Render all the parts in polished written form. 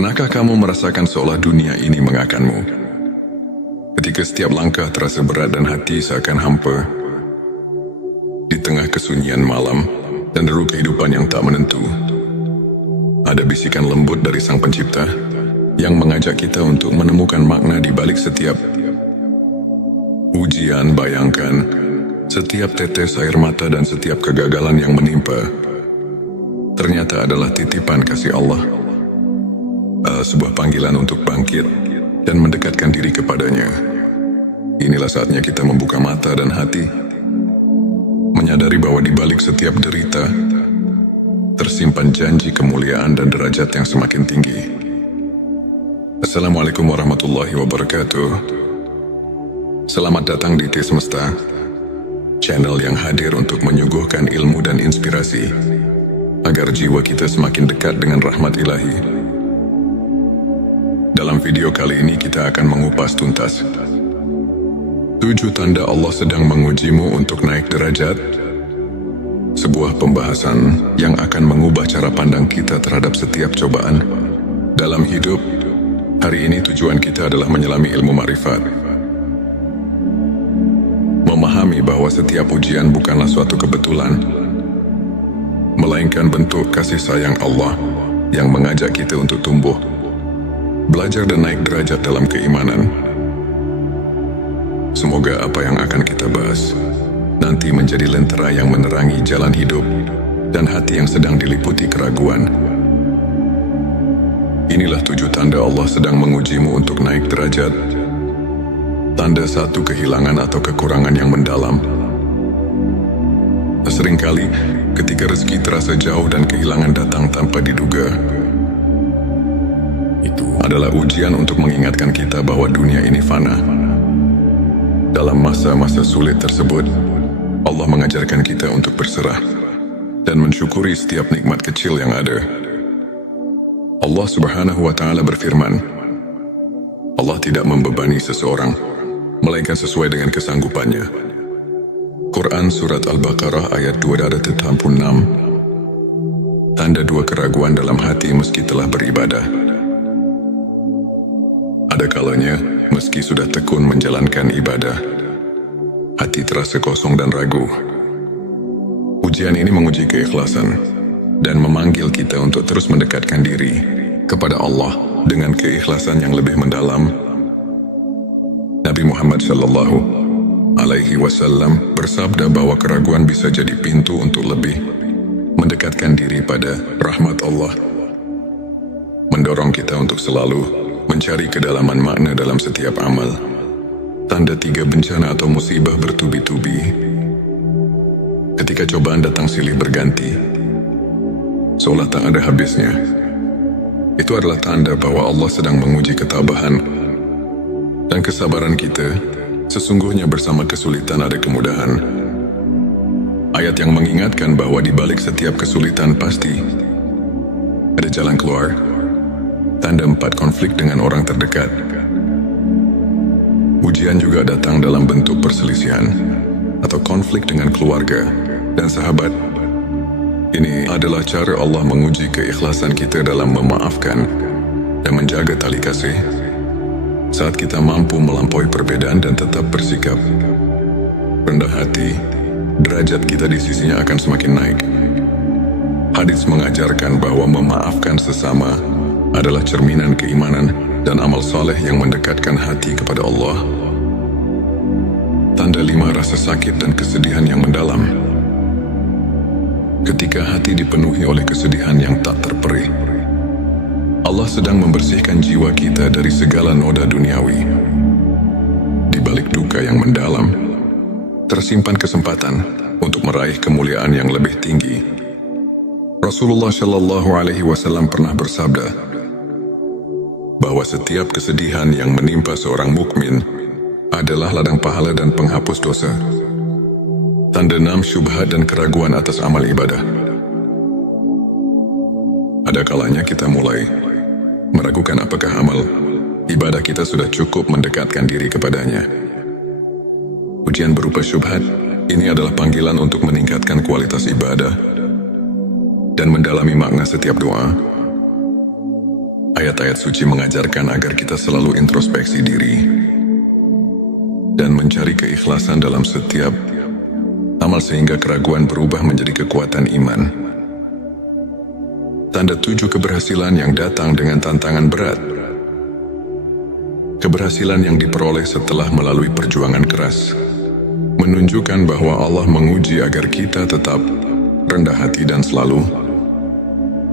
Pernahkah kamu merasakan seolah dunia ini mengakanmu? Ketika setiap langkah terasa berat dan hati seakan hampa, di tengah kesunyian malam dan deru kehidupan yang tak menentu, ada bisikan lembut dari Sang Pencipta yang mengajak kita untuk menemukan makna di balik setiap ujian. Bayangkan, setiap tetes air mata dan setiap kegagalan yang menimpa ternyata adalah titipan kasih Allah, sebuah panggilan untuk bangkit dan mendekatkan diri kepadanya. Inilah saatnya kita membuka mata dan hati, menyadari bahwa di balik setiap derita tersimpan janji kemuliaan dan derajat yang semakin tinggi. Assalamualaikum warahmatullahi wabarakatuh. Selamat datang di T Semesta, channel yang hadir untuk menyuguhkan ilmu dan inspirasi agar jiwa kita semakin dekat dengan rahmat ilahi. Dalam video kali ini kita akan mengupas tuntas 7 tanda Allah sedang mengujimu untuk naik derajat, sebuah pembahasan yang akan mengubah cara pandang kita terhadap setiap cobaan dalam hidup. Hari ini tujuan kita adalah menyelami ilmu makrifat, memahami bahwa setiap ujian bukanlah suatu kebetulan, melainkan bentuk kasih sayang Allah yang mengajak kita untuk tumbuh, belajar dan naik derajat dalam keimanan. Semoga apa yang akan kita bahas nanti menjadi lentera yang menerangi jalan hidup dan hati yang sedang diliputi keraguan. Inilah 7 tanda Allah sedang mengujimu untuk naik derajat. Tanda 1, kehilangan atau kekurangan yang mendalam. Seringkali ketika rezeki terasa jauh dan kehilangan datang tanpa diduga, itu adalah ujian untuk mengingatkan kita bahwa dunia ini fana. Dalam masa-masa sulit tersebut, Allah mengajarkan kita untuk berserah dan mensyukuri setiap nikmat kecil yang ada. Allah Subhanahu wa Ta'ala berfirman, Allah tidak membebani seseorang melainkan sesuai dengan kesanggupannya. Quran Surat Al-Baqarah ayat 286. Tanda 2, keraguan dalam hati meski telah beribadah. Ada kalanya, meski sudah tekun menjalankan ibadah, hati terasa kosong dan ragu. Ujian ini menguji keikhlasan dan memanggil kita untuk terus mendekatkan diri kepada Allah dengan keikhlasan yang lebih mendalam. Nabi Muhammad Shallallahu Alaihi Wasallam bersabda bahwa keraguan bisa jadi pintu untuk lebih mendekatkan diri pada rahmat Allah, mendorong kita untuk selalu mencari kedalaman makna dalam setiap amal. Tanda 3, bencana atau musibah bertubi-tubi. Ketika cobaan datang silih berganti, seolah tak ada habisnya, itu adalah tanda bahwa Allah sedang menguji ketabahan dan kesabaran kita. Sesungguhnya bersama kesulitan ada kemudahan. Ayat yang mengingatkan bahwa di balik setiap kesulitan pasti ada jalan keluar. Tanda 4, konflik dengan orang terdekat. Ujian juga datang dalam bentuk perselisihan atau konflik dengan keluarga dan sahabat. Ini adalah cara Allah menguji keikhlasan kita dalam memaafkan dan menjaga tali kasih. Saat kita mampu melampaui perbedaan dan tetap bersikap rendah hati, derajat kita di sisinya akan semakin naik. Hadis mengajarkan bahwa memaafkan sesama adalah cerminan keimanan dan amal saleh yang mendekatkan hati kepada Allah. Tanda 5, rasa sakit dan kesedihan yang mendalam. Ketika hati dipenuhi oleh kesedihan yang tak terperih, Allah sedang membersihkan jiwa kita dari segala noda duniawi. Di balik duka yang mendalam, tersimpan kesempatan untuk meraih kemuliaan yang lebih tinggi. Rasulullah Shallallahu Alaihi Wasallam pernah bersabda bahwa setiap kesedihan yang menimpa seorang mukmin adalah ladang pahala dan penghapus dosa. Tanda 6, syubhat dan keraguan atas amal ibadah. Ada kalanya kita mulai meragukan apakah amal ibadah kita sudah cukup mendekatkan diri kepadanya. Ujian berupa syubhat ini adalah panggilan untuk meningkatkan kualitas ibadah dan mendalami makna setiap doa. Ayat-ayat suci mengajarkan agar kita selalu introspeksi diri dan mencari keikhlasan dalam setiap amal sehingga keraguan berubah menjadi kekuatan iman. Tanda 7 keberhasilan yang datang dengan tantangan berat. Keberhasilan yang diperoleh setelah melalui perjuangan keras menunjukkan bahwa Allah menguji agar kita tetap rendah hati dan selalu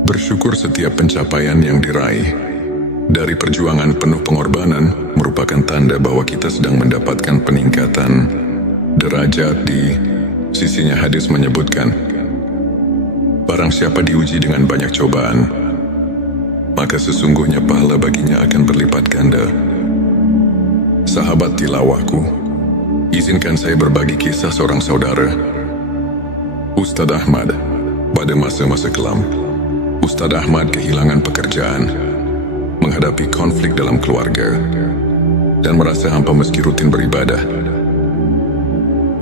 bersyukur. Setiap pencapaian yang diraih dari perjuangan penuh pengorbanan merupakan tanda bahwa kita sedang mendapatkan peningkatan derajat di sisinya. Hadis menyebutkan, barang siapa diuji dengan banyak cobaan, maka sesungguhnya pahala baginya akan berlipat ganda. Sahabat tilawahku, izinkan saya berbagi kisah seorang saudara, Ustadz Ahmad. Pada masa-masa kelam, Ustadz Ahmad kehilangan pekerjaan, menghadapi konflik dalam keluarga, dan merasa hampa meski rutin beribadah.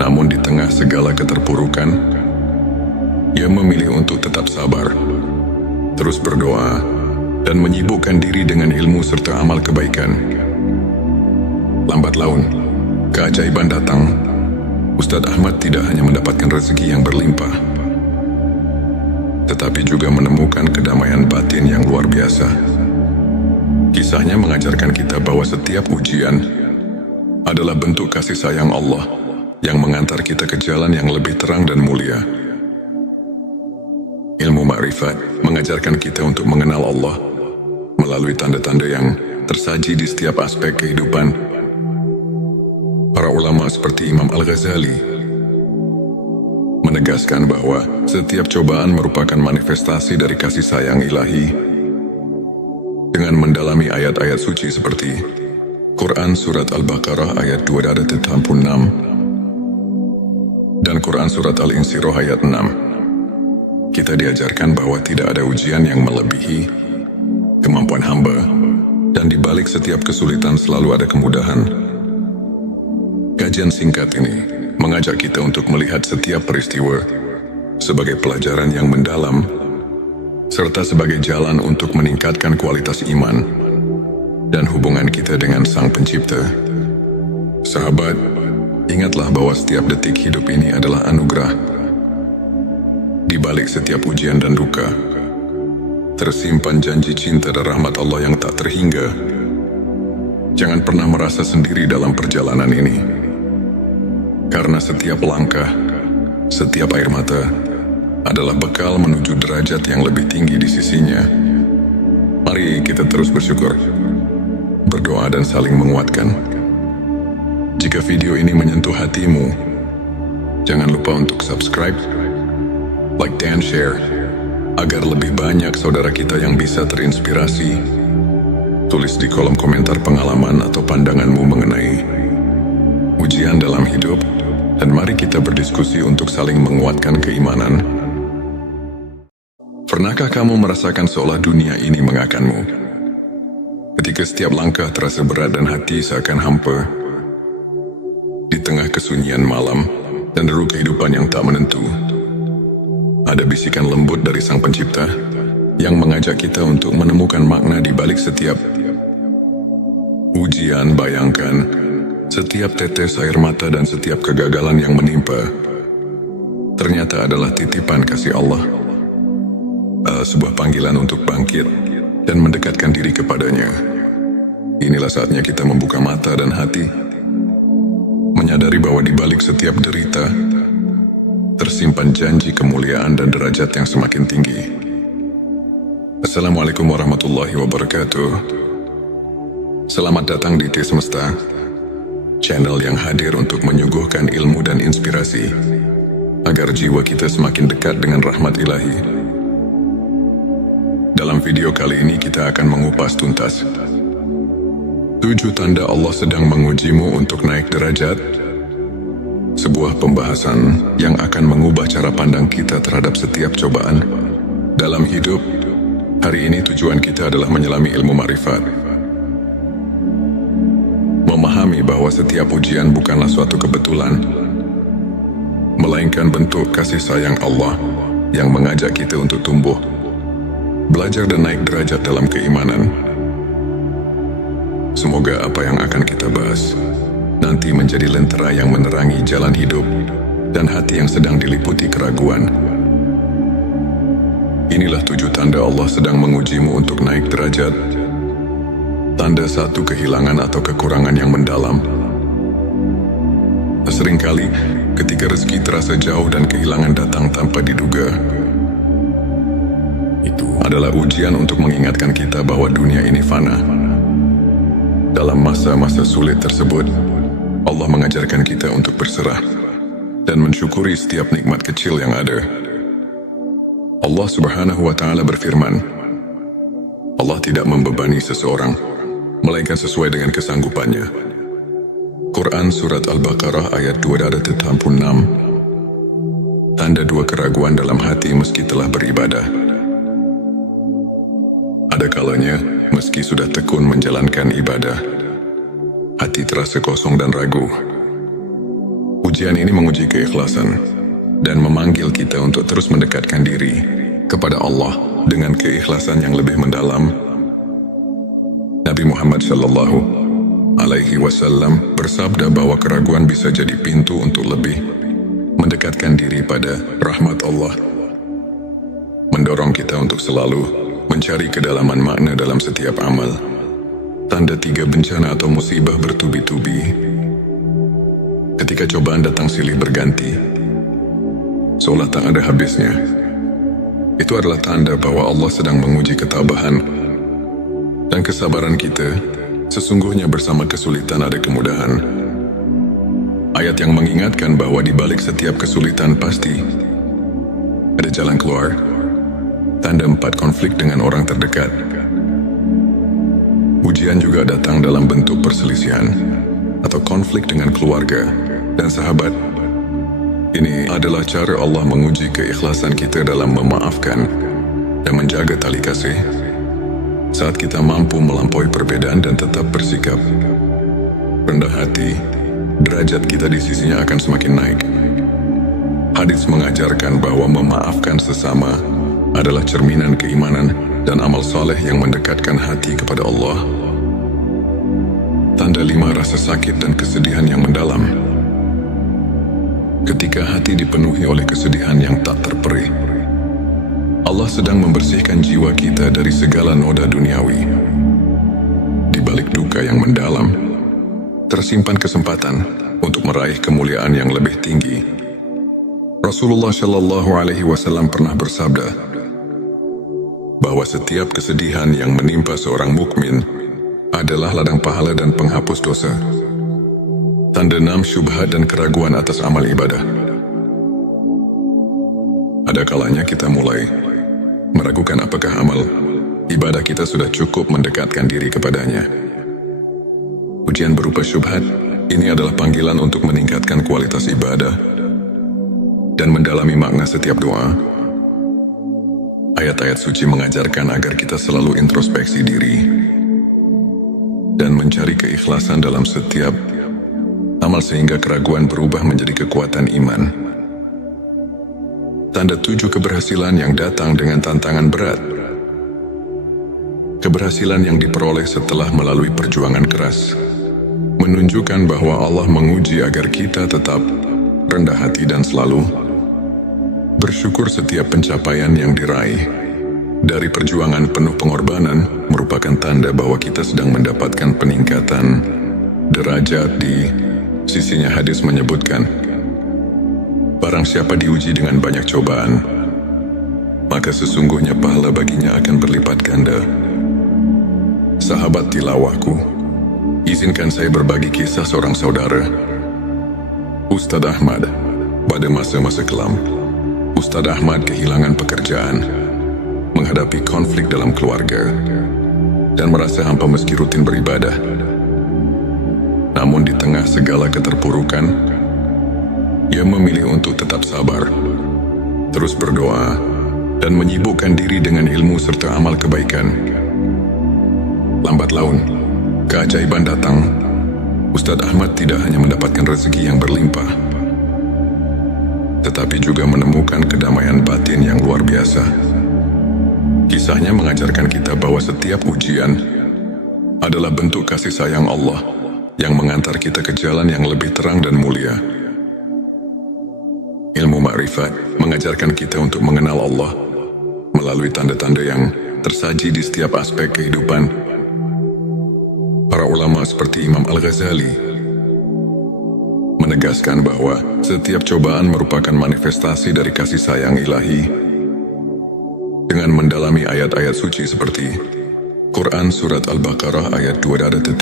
Namun di tengah segala keterpurukan, ia memilih untuk tetap sabar, terus berdoa, dan menyibukkan diri dengan ilmu serta amal kebaikan. Lambat laun, keajaiban datang. Ustadz Ahmad tidak hanya mendapatkan rezeki yang berlimpah, tetapi juga menemukan kedamaian batin yang luar biasa. Kisahnya mengajarkan kita bahwa setiap ujian adalah bentuk kasih sayang Allah yang mengantar kita ke jalan yang lebih terang dan mulia. Ilmu ma'rifat mengajarkan kita untuk mengenal Allah melalui tanda-tanda yang tersaji di setiap aspek kehidupan. Para ulama seperti Imam Al-Ghazali menegaskan bahwa setiap cobaan merupakan manifestasi dari kasih sayang ilahi. Dengan mendalami ayat-ayat suci seperti Quran Surat Al-Baqarah ayat 286 dan Quran Surat Al-Insyirah ayat 6, kita diajarkan bahwa tidak ada ujian yang melebihi kemampuan hamba, dan di balik setiap kesulitan selalu ada kemudahan. Kajian singkat ini mengajak kita untuk melihat setiap peristiwa sebagai pelajaran yang mendalam, serta sebagai jalan untuk meningkatkan kualitas iman dan hubungan kita dengan Sang Pencipta. Sahabat, ingatlah bahwa setiap detik hidup ini adalah anugerah. Di balik setiap ujian dan duka, tersimpan janji cinta dan rahmat Allah yang tak terhingga. Jangan pernah merasa sendiri dalam perjalanan ini, karena setiap langkah, setiap air mata adalah bekal menuju derajat yang lebih tinggi di sisinya. Mari kita terus bersyukur, berdoa dan saling menguatkan. Jika video ini menyentuh hatimu, jangan lupa untuk subscribe, like dan share, agar lebih banyak saudara kita yang bisa terinspirasi. Tulis di kolom komentar pengalaman atau pandanganmu mengenai ujian dalam hidup, dan mari kita berdiskusi untuk saling menguatkan keimanan. Pernahkah kamu merasakan seolah dunia ini mengakanmu? Ketika setiap langkah terasa berat dan hati seakan hampa, di tengah kesunyian malam dan deru kehidupan yang tak menentu, ada bisikan lembut dari Sang Pencipta yang mengajak kita untuk menemukan makna di balik setiap ujian. Bayangkan, setiap tetes air mata dan setiap kegagalan yang menimpa ternyata adalah titipan kasih Allah, sebuah panggilan untuk bangkit dan mendekatkan diri kepadanya. Inilah saatnya kita membuka mata dan hati, menyadari bahwa di balik setiap derita tersimpan janji kemuliaan dan derajat yang semakin tinggi. Assalamualaikum warahmatullahi wabarakatuh. Selamat datang di T Semesta, channel yang hadir untuk menyuguhkan ilmu dan inspirasi agar jiwa kita semakin dekat dengan rahmat ilahi. Dalam video kali ini kita akan mengupas tuntas 7 tanda Allah sedang mengujimu untuk naik derajat, sebuah pembahasan yang akan mengubah cara pandang kita terhadap setiap cobaan dalam hidup. Hari ini tujuan kita adalah menyelami ilmu ma'rifat, memahami bahwa setiap ujian bukanlah suatu kebetulan, melainkan bentuk kasih sayang Allah yang mengajak kita untuk tumbuh, belajar dan naik derajat dalam keimanan. semoga apa yang akan kita bahas nanti menjadi lentera yang menerangi jalan hidup dan hati yang sedang diliputi keraguan. Inilah 7 tanda Allah sedang mengujimu untuk naik derajat. Tanda 1, kehilangan atau kekurangan yang mendalam. Seringkali, ketika rezeki terasa jauh dan kehilangan datang tanpa diduga, itu adalah ujian untuk mengingatkan kita bahwa dunia ini fana. Dalam masa-masa sulit tersebut, Allah mengajarkan kita untuk berserah dan mensyukuri setiap nikmat kecil yang ada. Allah Subhanahu wa Ta'ala berfirman, Allah tidak membebani seseorang, melainkan sesuai dengan kesanggupannya. Quran Surat Al-Baqarah ayat 286. Tanda 2, keraguan dalam hati meski telah beribadah. Ada kalanya, meski sudah tekun menjalankan ibadah, hati terasa kosong dan ragu. Ujian ini menguji keikhlasan dan memanggil kita untuk terus mendekatkan diri kepada Allah dengan keikhlasan yang lebih mendalam. Nabi Muhammad Shallallahu Alaihi Wasallam bersabda bahwa keraguan bisa jadi pintu untuk lebih mendekatkan diri pada rahmat Allah, mendorong kita untuk selalu mencari kedalaman makna dalam setiap amal. Tanda 3, bencana atau musibah bertubi-tubi. Ketika cobaan datang silih berganti, seolah tak ada habisnya, itu adalah tanda bahwa Allah sedang menguji ketabahan dan kesabaran kita. Sesungguhnya bersama kesulitan ada kemudahan. Ayat yang mengingatkan bahwa di balik setiap kesulitan pasti ada jalan keluar. Tanda 4, konflik dengan orang terdekat. Ujian juga datang dalam bentuk perselisihan atau konflik dengan keluarga dan sahabat. Ini adalah cara Allah menguji keikhlasan kita dalam memaafkan dan menjaga tali kasih. Saat kita mampu melampaui perbedaan dan tetap bersikap rendah hati, derajat kita di sisinya akan semakin naik. Hadis mengajarkan bahwa memaafkan sesama adalah cerminan keimanan dan amal saleh yang mendekatkan hati kepada Allah. Tanda 5, rasa sakit dan kesedihan yang mendalam. Ketika hati dipenuhi oleh kesedihan yang tak terperih, Allah sedang membersihkan jiwa kita dari segala noda duniawi. Di balik duka yang mendalam, tersimpan kesempatan untuk meraih kemuliaan yang lebih tinggi. Rasulullah Shallallahu Alaihi Wasallam pernah bersabda bahwa setiap kesedihan yang menimpa seorang mukmin adalah ladang pahala dan penghapus dosa. Tanda 6, syubhat dan keraguan atas amal ibadah. Ada kalanya kita mulai meragukan apakah amal ibadah kita sudah cukup mendekatkan diri kepadanya. Ujian berupa syubhat ini adalah panggilan untuk meningkatkan kualitas ibadah dan mendalami makna setiap doa. Ayat-ayat suci mengajarkan agar kita selalu introspeksi diri dan mencari keikhlasan dalam setiap amal sehingga keraguan berubah menjadi kekuatan iman. Tanda 7, keberhasilan yang datang dengan tantangan berat. Keberhasilan yang diperoleh setelah melalui perjuangan keras menunjukkan bahwa Allah menguji agar kita tetap rendah hati dan selalu bersyukur. Setiap pencapaian yang diraih dari perjuangan penuh pengorbanan merupakan tanda bahwa kita sedang mendapatkan peningkatan derajat di sisinya. Hadis menyebutkan, barang siapa diuji dengan banyak cobaan, maka sesungguhnya pahala baginya akan berlipat ganda. Sahabat tilawahku, izinkan saya berbagi kisah seorang saudara, Ustadz Ahmad. Pada masa-masa kelam, Ustadz Ahmad kehilangan pekerjaan, menghadapi konflik dalam keluarga, dan merasa hampa meski rutin beribadah. Namun di tengah segala keterpurukan, ia memilih untuk tetap sabar, terus berdoa, dan menyibukkan diri dengan ilmu serta amal kebaikan. Lambat laun, keajaiban datang. Ustadz Ahmad tidak hanya mendapatkan rezeki yang berlimpah, tetapi juga menemukan kedamaian batin yang luar biasa. Kisahnya mengajarkan kita bahwa setiap ujian adalah bentuk kasih sayang Allah yang mengantar kita ke jalan yang lebih terang dan mulia. Ilmu ma'rifat mengajarkan kita untuk mengenal Allah melalui tanda-tanda yang tersaji di setiap aspek kehidupan. Para ulama seperti Imam Al-Ghazali menegaskan bahwa setiap cobaan merupakan manifestasi dari kasih sayang ilahi. Dengan mendalami ayat-ayat suci seperti Quran Surat Al-Baqarah ayat 286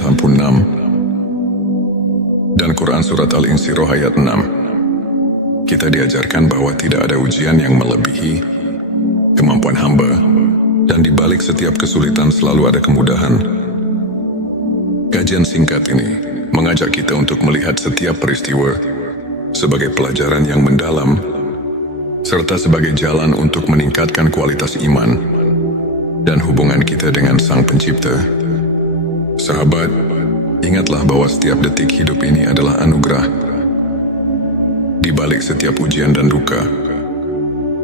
dan Quran Surat Al-Insyirah ayat 6, kita diajarkan bahwa tidak ada ujian yang melebihi kemampuan hamba, dan di balik setiap kesulitan selalu ada kemudahan. Kajian singkat ini mengajak kita untuk melihat setiap peristiwa sebagai pelajaran yang mendalam, serta sebagai jalan untuk meningkatkan kualitas iman dan hubungan kita dengan Sang Pencipta. Sahabat, ingatlah bahwa setiap detik hidup ini adalah anugerah. Di balik setiap ujian dan duka,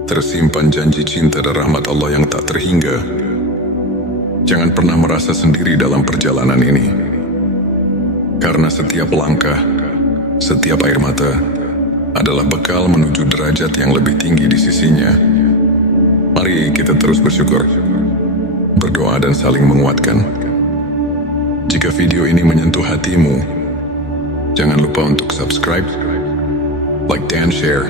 tersimpan janji cinta dan rahmat Allah yang tak terhingga. Jangan pernah merasa sendiri dalam perjalanan ini, karena setiap langkah, setiap air mata adalah bekal menuju derajat yang lebih tinggi di sisinya. Mari kita terus bersyukur, berdoa dan saling menguatkan. Jika video ini menyentuh hatimu, jangan lupa untuk subscribe, like dan share,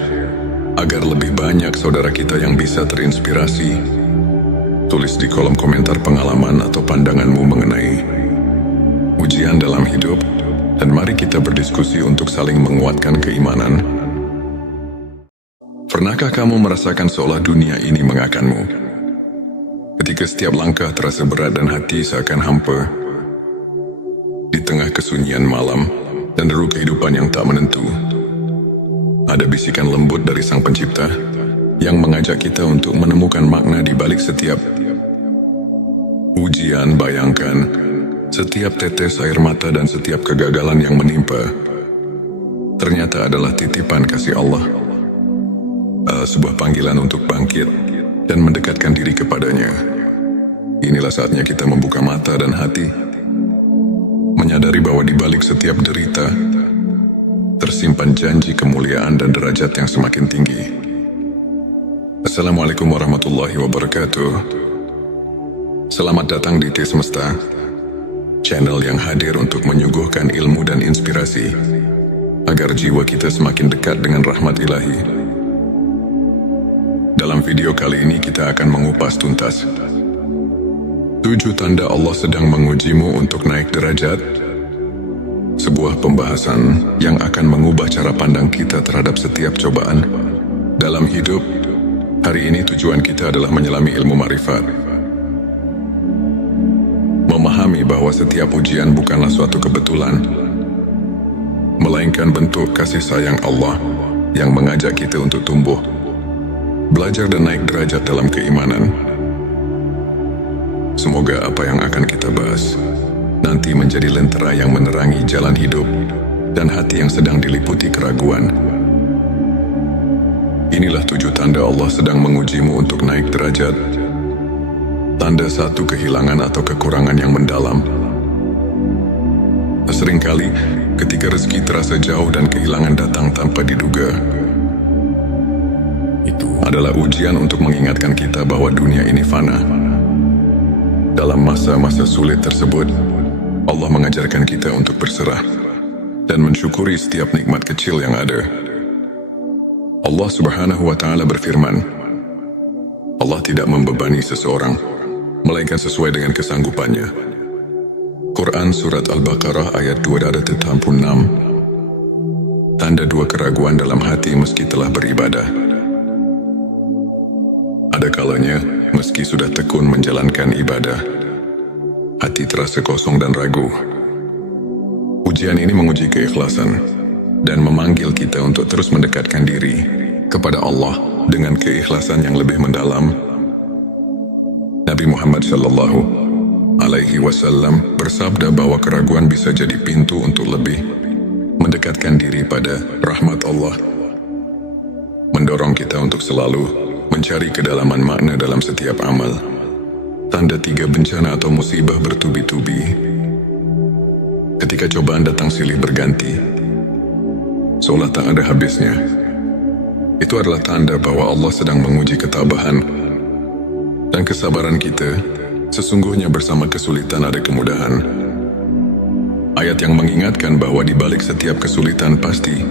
agar lebih banyak saudara kita yang bisa terinspirasi. Tulis di kolom komentar pengalaman atau pandanganmu mengenai ujian dalam hidup, dan mari kita berdiskusi untuk saling menguatkan keimanan. Pernahkah kamu merasakan seolah dunia ini mengakanmu? Ketika setiap langkah terasa berat dan hati seakan hampa, di tengah kesunyian malam dan deru kehidupan yang tak menentu, ada bisikan lembut dari Sang Pencipta yang mengajak kita untuk menemukan makna di balik setiap ujian. Bayangkan, setiap tetes air mata dan setiap kegagalan yang menimpa ternyata adalah titipan kasih Allah, sebuah panggilan untuk bangkit dan mendekatkan diri kepadanya. Inilah saatnya kita membuka mata dan hati, menyadari bahwa di balik setiap derita tersimpan janji kemuliaan dan derajat yang semakin tinggi. Assalamualaikum warahmatullahi wabarakatuh. Selamat datang di T Semesta, channel yang hadir untuk menyuguhkan ilmu dan inspirasi agar jiwa kita semakin dekat dengan rahmat ilahi. Dalam video kali ini kita akan mengupas tuntas 7 tanda Allah sedang mengujimu untuk naik derajat. Sebuah pembahasan yang akan mengubah cara pandang kita terhadap setiap cobaan dalam hidup. Hari ini tujuan kita adalah menyelami ilmu ma'rifat, memahami bahwa setiap ujian bukanlah suatu kebetulan, melainkan bentuk kasih sayang Allah yang mengajak kita untuk tumbuh, belajar dan naik derajat dalam keimanan. Semoga apa yang akan kita bahas nanti menjadi lentera yang menerangi jalan hidup dan hati yang sedang diliputi keraguan. Inilah 7 tanda Allah sedang mengujimu untuk naik derajat. Tanda 1, kehilangan atau kekurangan yang mendalam. Seringkali ketika rezeki terasa jauh dan kehilangan datang tanpa diduga, itu adalah ujian untuk mengingatkan kita bahwa dunia ini fana. Dalam masa-masa sulit tersebut, Allah mengajarkan kita untuk berserah dan mensyukuri setiap nikmat kecil yang ada. Allah Subhanahu wa Ta'ala berfirman, Allah tidak membebani seseorang melainkan sesuai dengan kesanggupannya. Quran Surat Al-Baqarah ayat 286. Tanda 2, keraguan dalam hati meski telah beribadah. Ada kalanya, meski sudah tekun menjalankan ibadah, hati terasa kosong dan ragu. Ujian ini menguji keikhlasan dan memanggil kita untuk terus mendekatkan diri kepada Allah dengan keikhlasan yang lebih mendalam. Nabi Muhammad Shallallahu Alaihi Wasallam bersabda bahwa keraguan bisa jadi pintu untuk lebih mendekatkan diri pada rahmat Allah, mendorong kita untuk selalu mencari kedalaman makna dalam setiap amal. tanda 3 bencana atau musibah bertubi-tubi. Ketika cobaan datang silih berganti, seolah tak ada habisnya. Itu adalah tanda bahwa Allah sedang menguji ketabahan dan kesabaran kita. Sesungguhnya bersama kesulitan ada kemudahan. Ayat yang mengingatkan bahwa di balik setiap kesulitan pasti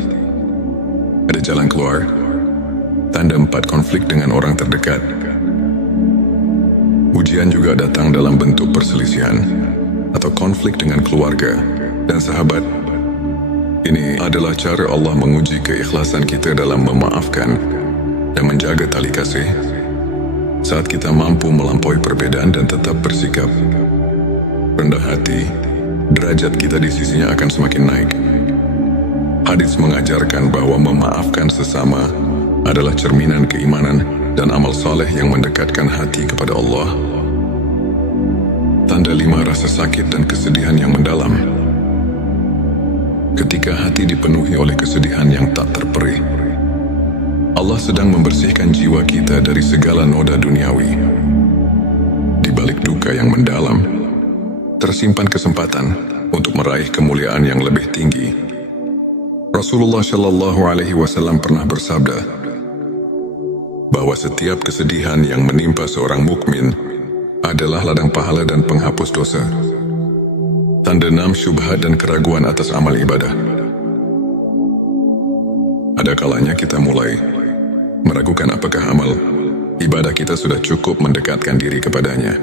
ada jalan keluar. Tanda 4 konflik dengan orang terdekat. Ujian juga datang dalam bentuk perselisihan atau konflik dengan keluarga dan sahabat. Ini adalah cara Allah menguji keikhlasan kita dalam memaafkan dan menjaga tali kasih. Saat kita mampu melampaui perbedaan dan tetap bersikap rendah hati, derajat kita di sisinya akan semakin naik. Hadis mengajarkan bahwa memaafkan sesama adalah cerminan keimanan dan amal saleh yang mendekatkan hati kepada Allah. Tanda 5, rasa sakit dan kesedihan yang mendalam. Ketika hati dipenuhi oleh kesedihan yang tak terperih, Allah sedang membersihkan jiwa kita dari segala noda duniawi. Di balik duka yang mendalam, tersimpan kesempatan untuk meraih kemuliaan yang lebih tinggi. Rasulullah Shallallahu Alaihi Wasallam pernah bersabda bahwa setiap kesedihan yang menimpa seorang mukmin adalah ladang pahala dan penghapus dosa. Tanda 6, syubhat dan keraguan atas amal ibadah. Ada kalanya kita mulai meragukan apakah amal ibadah kita sudah cukup mendekatkan diri kepadanya.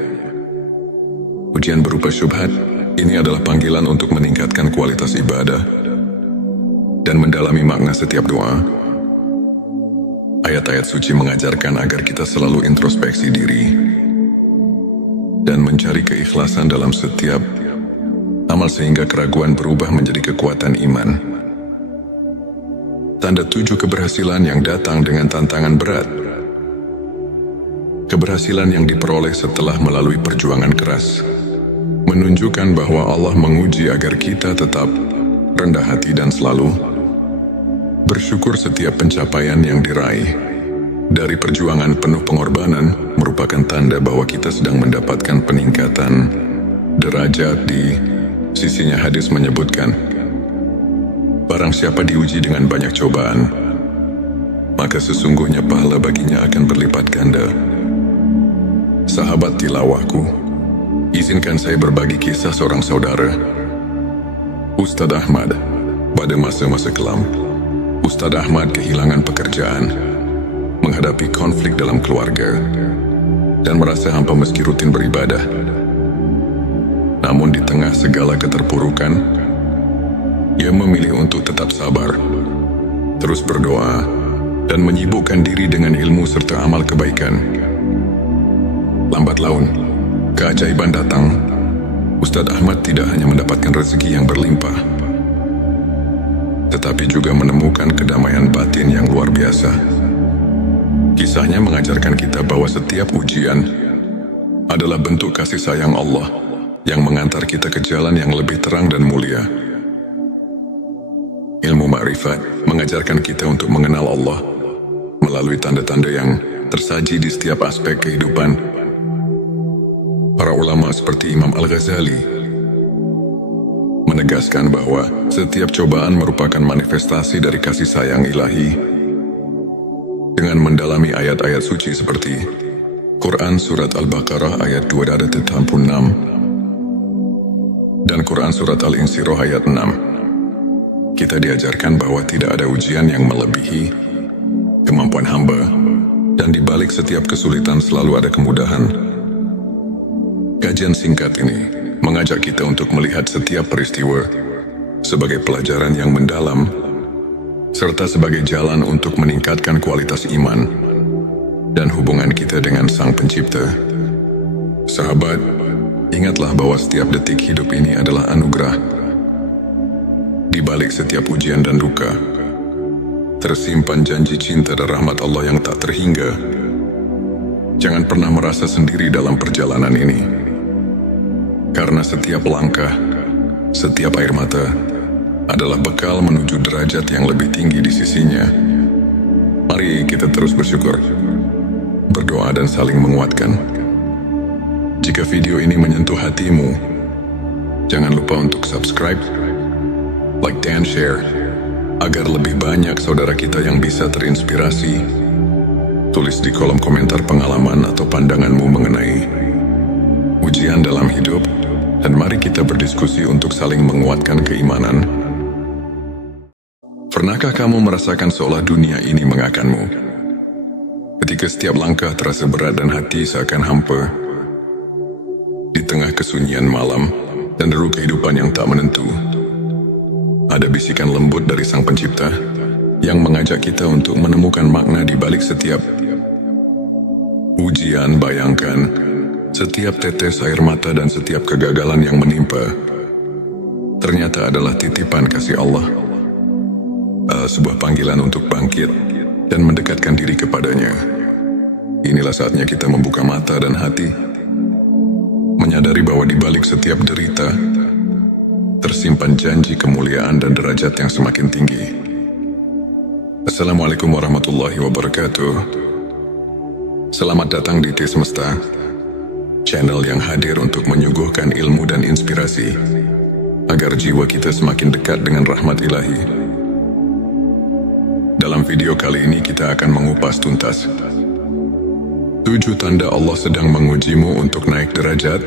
Ujian berupa syubhat ini adalah panggilan untuk meningkatkan kualitas ibadah dan mendalami makna setiap doa. Ayat-ayat suci mengajarkan agar kita selalu introspeksi diri dan mencari keikhlasan dalam setiap amal sehingga keraguan berubah menjadi kekuatan iman. Tanda 7, keberhasilan yang datang dengan tantangan berat. Keberhasilan yang diperoleh setelah melalui perjuangan keras menunjukkan bahwa Allah menguji agar kita tetap rendah hati dan selalu bersyukur. Setiap pencapaian yang diraih dari perjuangan penuh pengorbanan merupakan tanda bahwa kita sedang mendapatkan peningkatan derajat di sisinya. Hadis menyebutkan, barang siapa diuji dengan banyak cobaan, maka sesungguhnya pahala baginya akan berlipat ganda. Sahabat tilawahku, izinkan saya berbagi kisah seorang saudara, Ustadz Ahmad. Pada masa-masa kelam, Ustadz Ahmad kehilangan pekerjaan, menghadapi konflik dalam keluarga, dan merasa hampa meski rutin beribadah. Namun di tengah segala keterpurukan, ia memilih untuk tetap sabar, terus berdoa, dan menyibukkan diri dengan ilmu serta amal kebaikan. Lambat laun, keajaiban datang. Ustadz Ahmad tidak hanya mendapatkan rezeki yang berlimpah, tetapi juga menemukan kedamaian batin yang luar biasa. Kisahnya mengajarkan kita bahwa setiap ujian adalah bentuk kasih sayang Allah yang mengantar kita ke jalan yang lebih terang dan mulia. Ilmu ma'rifat mengajarkan kita untuk mengenal Allah melalui tanda-tanda yang tersaji di setiap aspek kehidupan. Para ulama seperti Imam Al-Ghazali menegaskan bahwa setiap cobaan merupakan manifestasi dari kasih sayang ilahi. Dengan mendalami ayat-ayat suci seperti Quran Surat Al-Baqarah ayat 286 dan Quran Surat Al-Insyirah ayat 6, kita diajarkan bahwa tidak ada ujian yang melebihi kemampuan hamba, dan di balik setiap kesulitan selalu ada kemudahan. Kajian singkat ini mengajak kita untuk melihat setiap peristiwa sebagai pelajaran yang mendalam, serta sebagai jalan untuk meningkatkan kualitas iman dan hubungan kita dengan Sang Pencipta. Sahabat, ingatlah bahwa setiap detik hidup ini adalah anugerah. Di balik setiap ujian dan duka, tersimpan janji cinta dan rahmat Allah yang tak terhingga. Jangan pernah merasa sendiri dalam perjalanan ini, karena setiap langkah, setiap air mata adalah bekal menuju derajat yang lebih tinggi di sisinya. Mari kita terus bersyukur, berdoa dan saling menguatkan. Jika video ini menyentuh hatimu, jangan lupa untuk subscribe, like dan share, agar lebih banyak saudara kita yang bisa terinspirasi. Tulis di kolom komentar pengalaman atau pandanganmu mengenai ujian dalam hidup, dan mari kita berdiskusi untuk saling menguatkan keimanan. Pernahkah kamu merasakan seolah dunia ini mengakanmu? Ketika setiap langkah terasa berat dan hati seakan hampa, di tengah kesunyian malam dan deru kehidupan yang tak menentu, ada bisikan lembut dari Sang Pencipta yang mengajak kita untuk menemukan makna di balik setiap ujian. Bayangkan, setiap tetes air mata dan setiap kegagalan yang menimpa ternyata adalah titipan kasih Allah, sebuah panggilan untuk bangkit dan mendekatkan diri kepadanya. Inilah saatnya kita membuka mata dan hati, menyadari bahwa di balik setiap derita tersimpan janji kemuliaan dan derajat yang semakin tinggi. Assalamualaikum warahmatullahi wabarakatuh. Selamat datang di T Semesta, channel yang hadir untuk menyuguhkan ilmu dan inspirasi agar jiwa kita semakin dekat dengan rahmat ilahi. Dalam video kali ini kita akan mengupas tuntas 7 tanda Allah sedang mengujimu untuk naik derajat,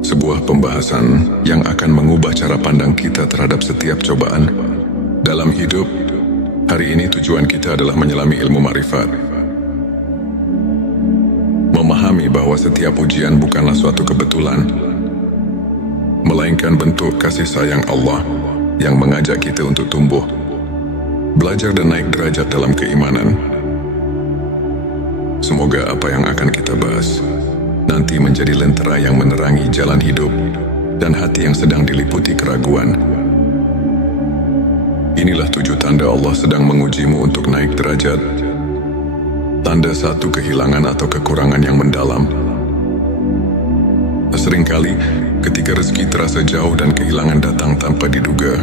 sebuah pembahasan yang akan mengubah cara pandang kita terhadap setiap cobaan dalam hidup. Hari ini tujuan kita adalah menyelami ilmu ma'rifat, memahami bahwa setiap ujian bukanlah suatu kebetulan, melainkan bentuk kasih sayang Allah yang mengajak kita untuk tumbuh, belajar dan naik derajat dalam keimanan. Semoga apa yang akan kita bahas nanti menjadi lentera yang menerangi jalan hidup dan hati yang sedang diliputi keraguan. Inilah 7 tanda Allah sedang mengujimu untuk naik derajat. Tanda 1, kehilangan atau kekurangan yang mendalam. Seringkali ketika rezeki terasa jauh dan kehilangan datang tanpa diduga,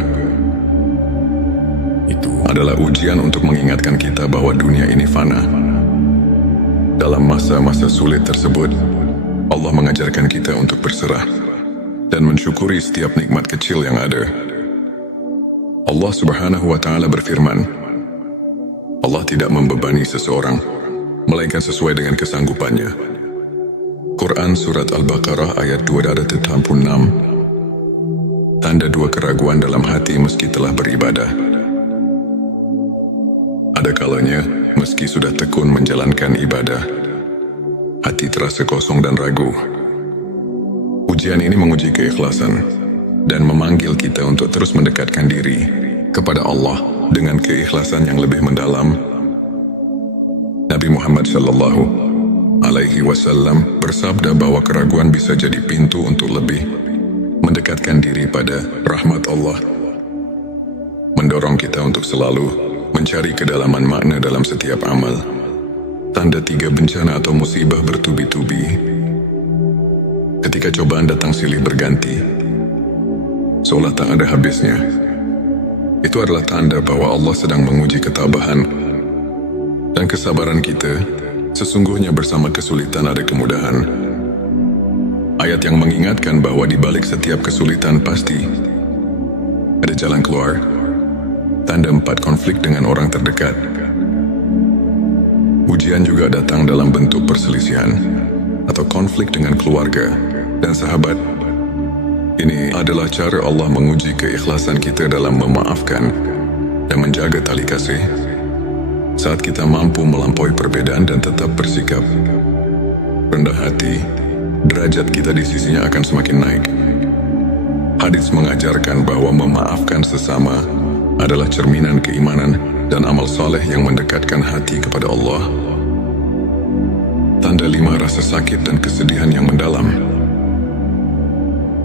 itu adalah ujian untuk mengingatkan kita bahwa dunia ini fana. Dalam masa-masa sulit tersebut, Allah mengajarkan kita untuk berserah dan mensyukuri setiap nikmat kecil yang ada. Allah Subhanahu wa Ta'ala berfirman, Allah tidak membebani seseorang melainkan sesuai dengan kesanggupannya. Quran Surat Al-Baqarah ayat 286. Tanda 2, keraguan dalam hati meski telah beribadah. Ada kalanya, meski sudah tekun menjalankan ibadah, hati terasa kosong dan ragu. Ujian ini menguji keikhlasan dan memanggil kita untuk terus mendekatkan diri kepada Allah dengan keikhlasan yang lebih mendalam. Nabi Muhammad Shallallahu Alaihi Wasallam bersabda bahwa keraguan bisa jadi pintu untuk lebih mendekatkan diri pada rahmat Allah, mendorong kita untuk selalu mencari kedalaman makna dalam setiap amal. Tanda 3, bencana atau musibah bertubi-tubi. Ketika cobaan datang silih berganti, seolah tak ada habisnya, itu adalah tanda bahwa Allah sedang menguji ketabahan dan kesabaran kita. Sesungguhnya bersama kesulitan ada kemudahan. Ayat yang mengingatkan bahwa di balik setiap kesulitan pasti ada jalan keluar. Tanda 4, konflik dengan orang terdekat. Ujian juga datang dalam bentuk perselisihan atau konflik dengan keluarga dan sahabat. Ini adalah cara Allah menguji keikhlasan kita dalam memaafkan dan menjaga tali kasih. Saat kita mampu melampaui perbedaan dan tetap bersikap rendah hati, derajat kita di sisinya akan semakin naik. Hadits mengajarkan bahwa memaafkan sesama adalah cerminan keimanan dan amal saleh yang mendekatkan hati kepada Allah. Tanda 5, rasa sakit dan kesedihan yang mendalam.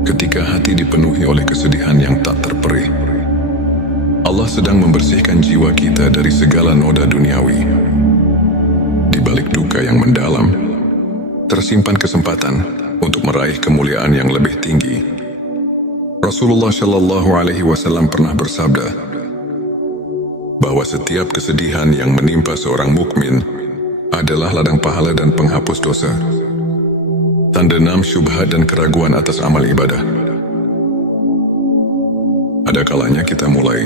Ketika hati dipenuhi oleh kesedihan yang tak terperih, Allah sedang membersihkan jiwa kita dari segala noda duniawi. Di balik duka yang mendalam, tersimpan kesempatan untuk meraih kemuliaan yang lebih tinggi. Rasulullah Shallallahu Alaihi Wasallam pernah bersabda bahwa setiap kesedihan yang menimpa seorang mukmin adalah ladang pahala dan penghapus dosa. Tanda 6 syubhat dan keraguan atas amal ibadah. Ada kalanya kita mulai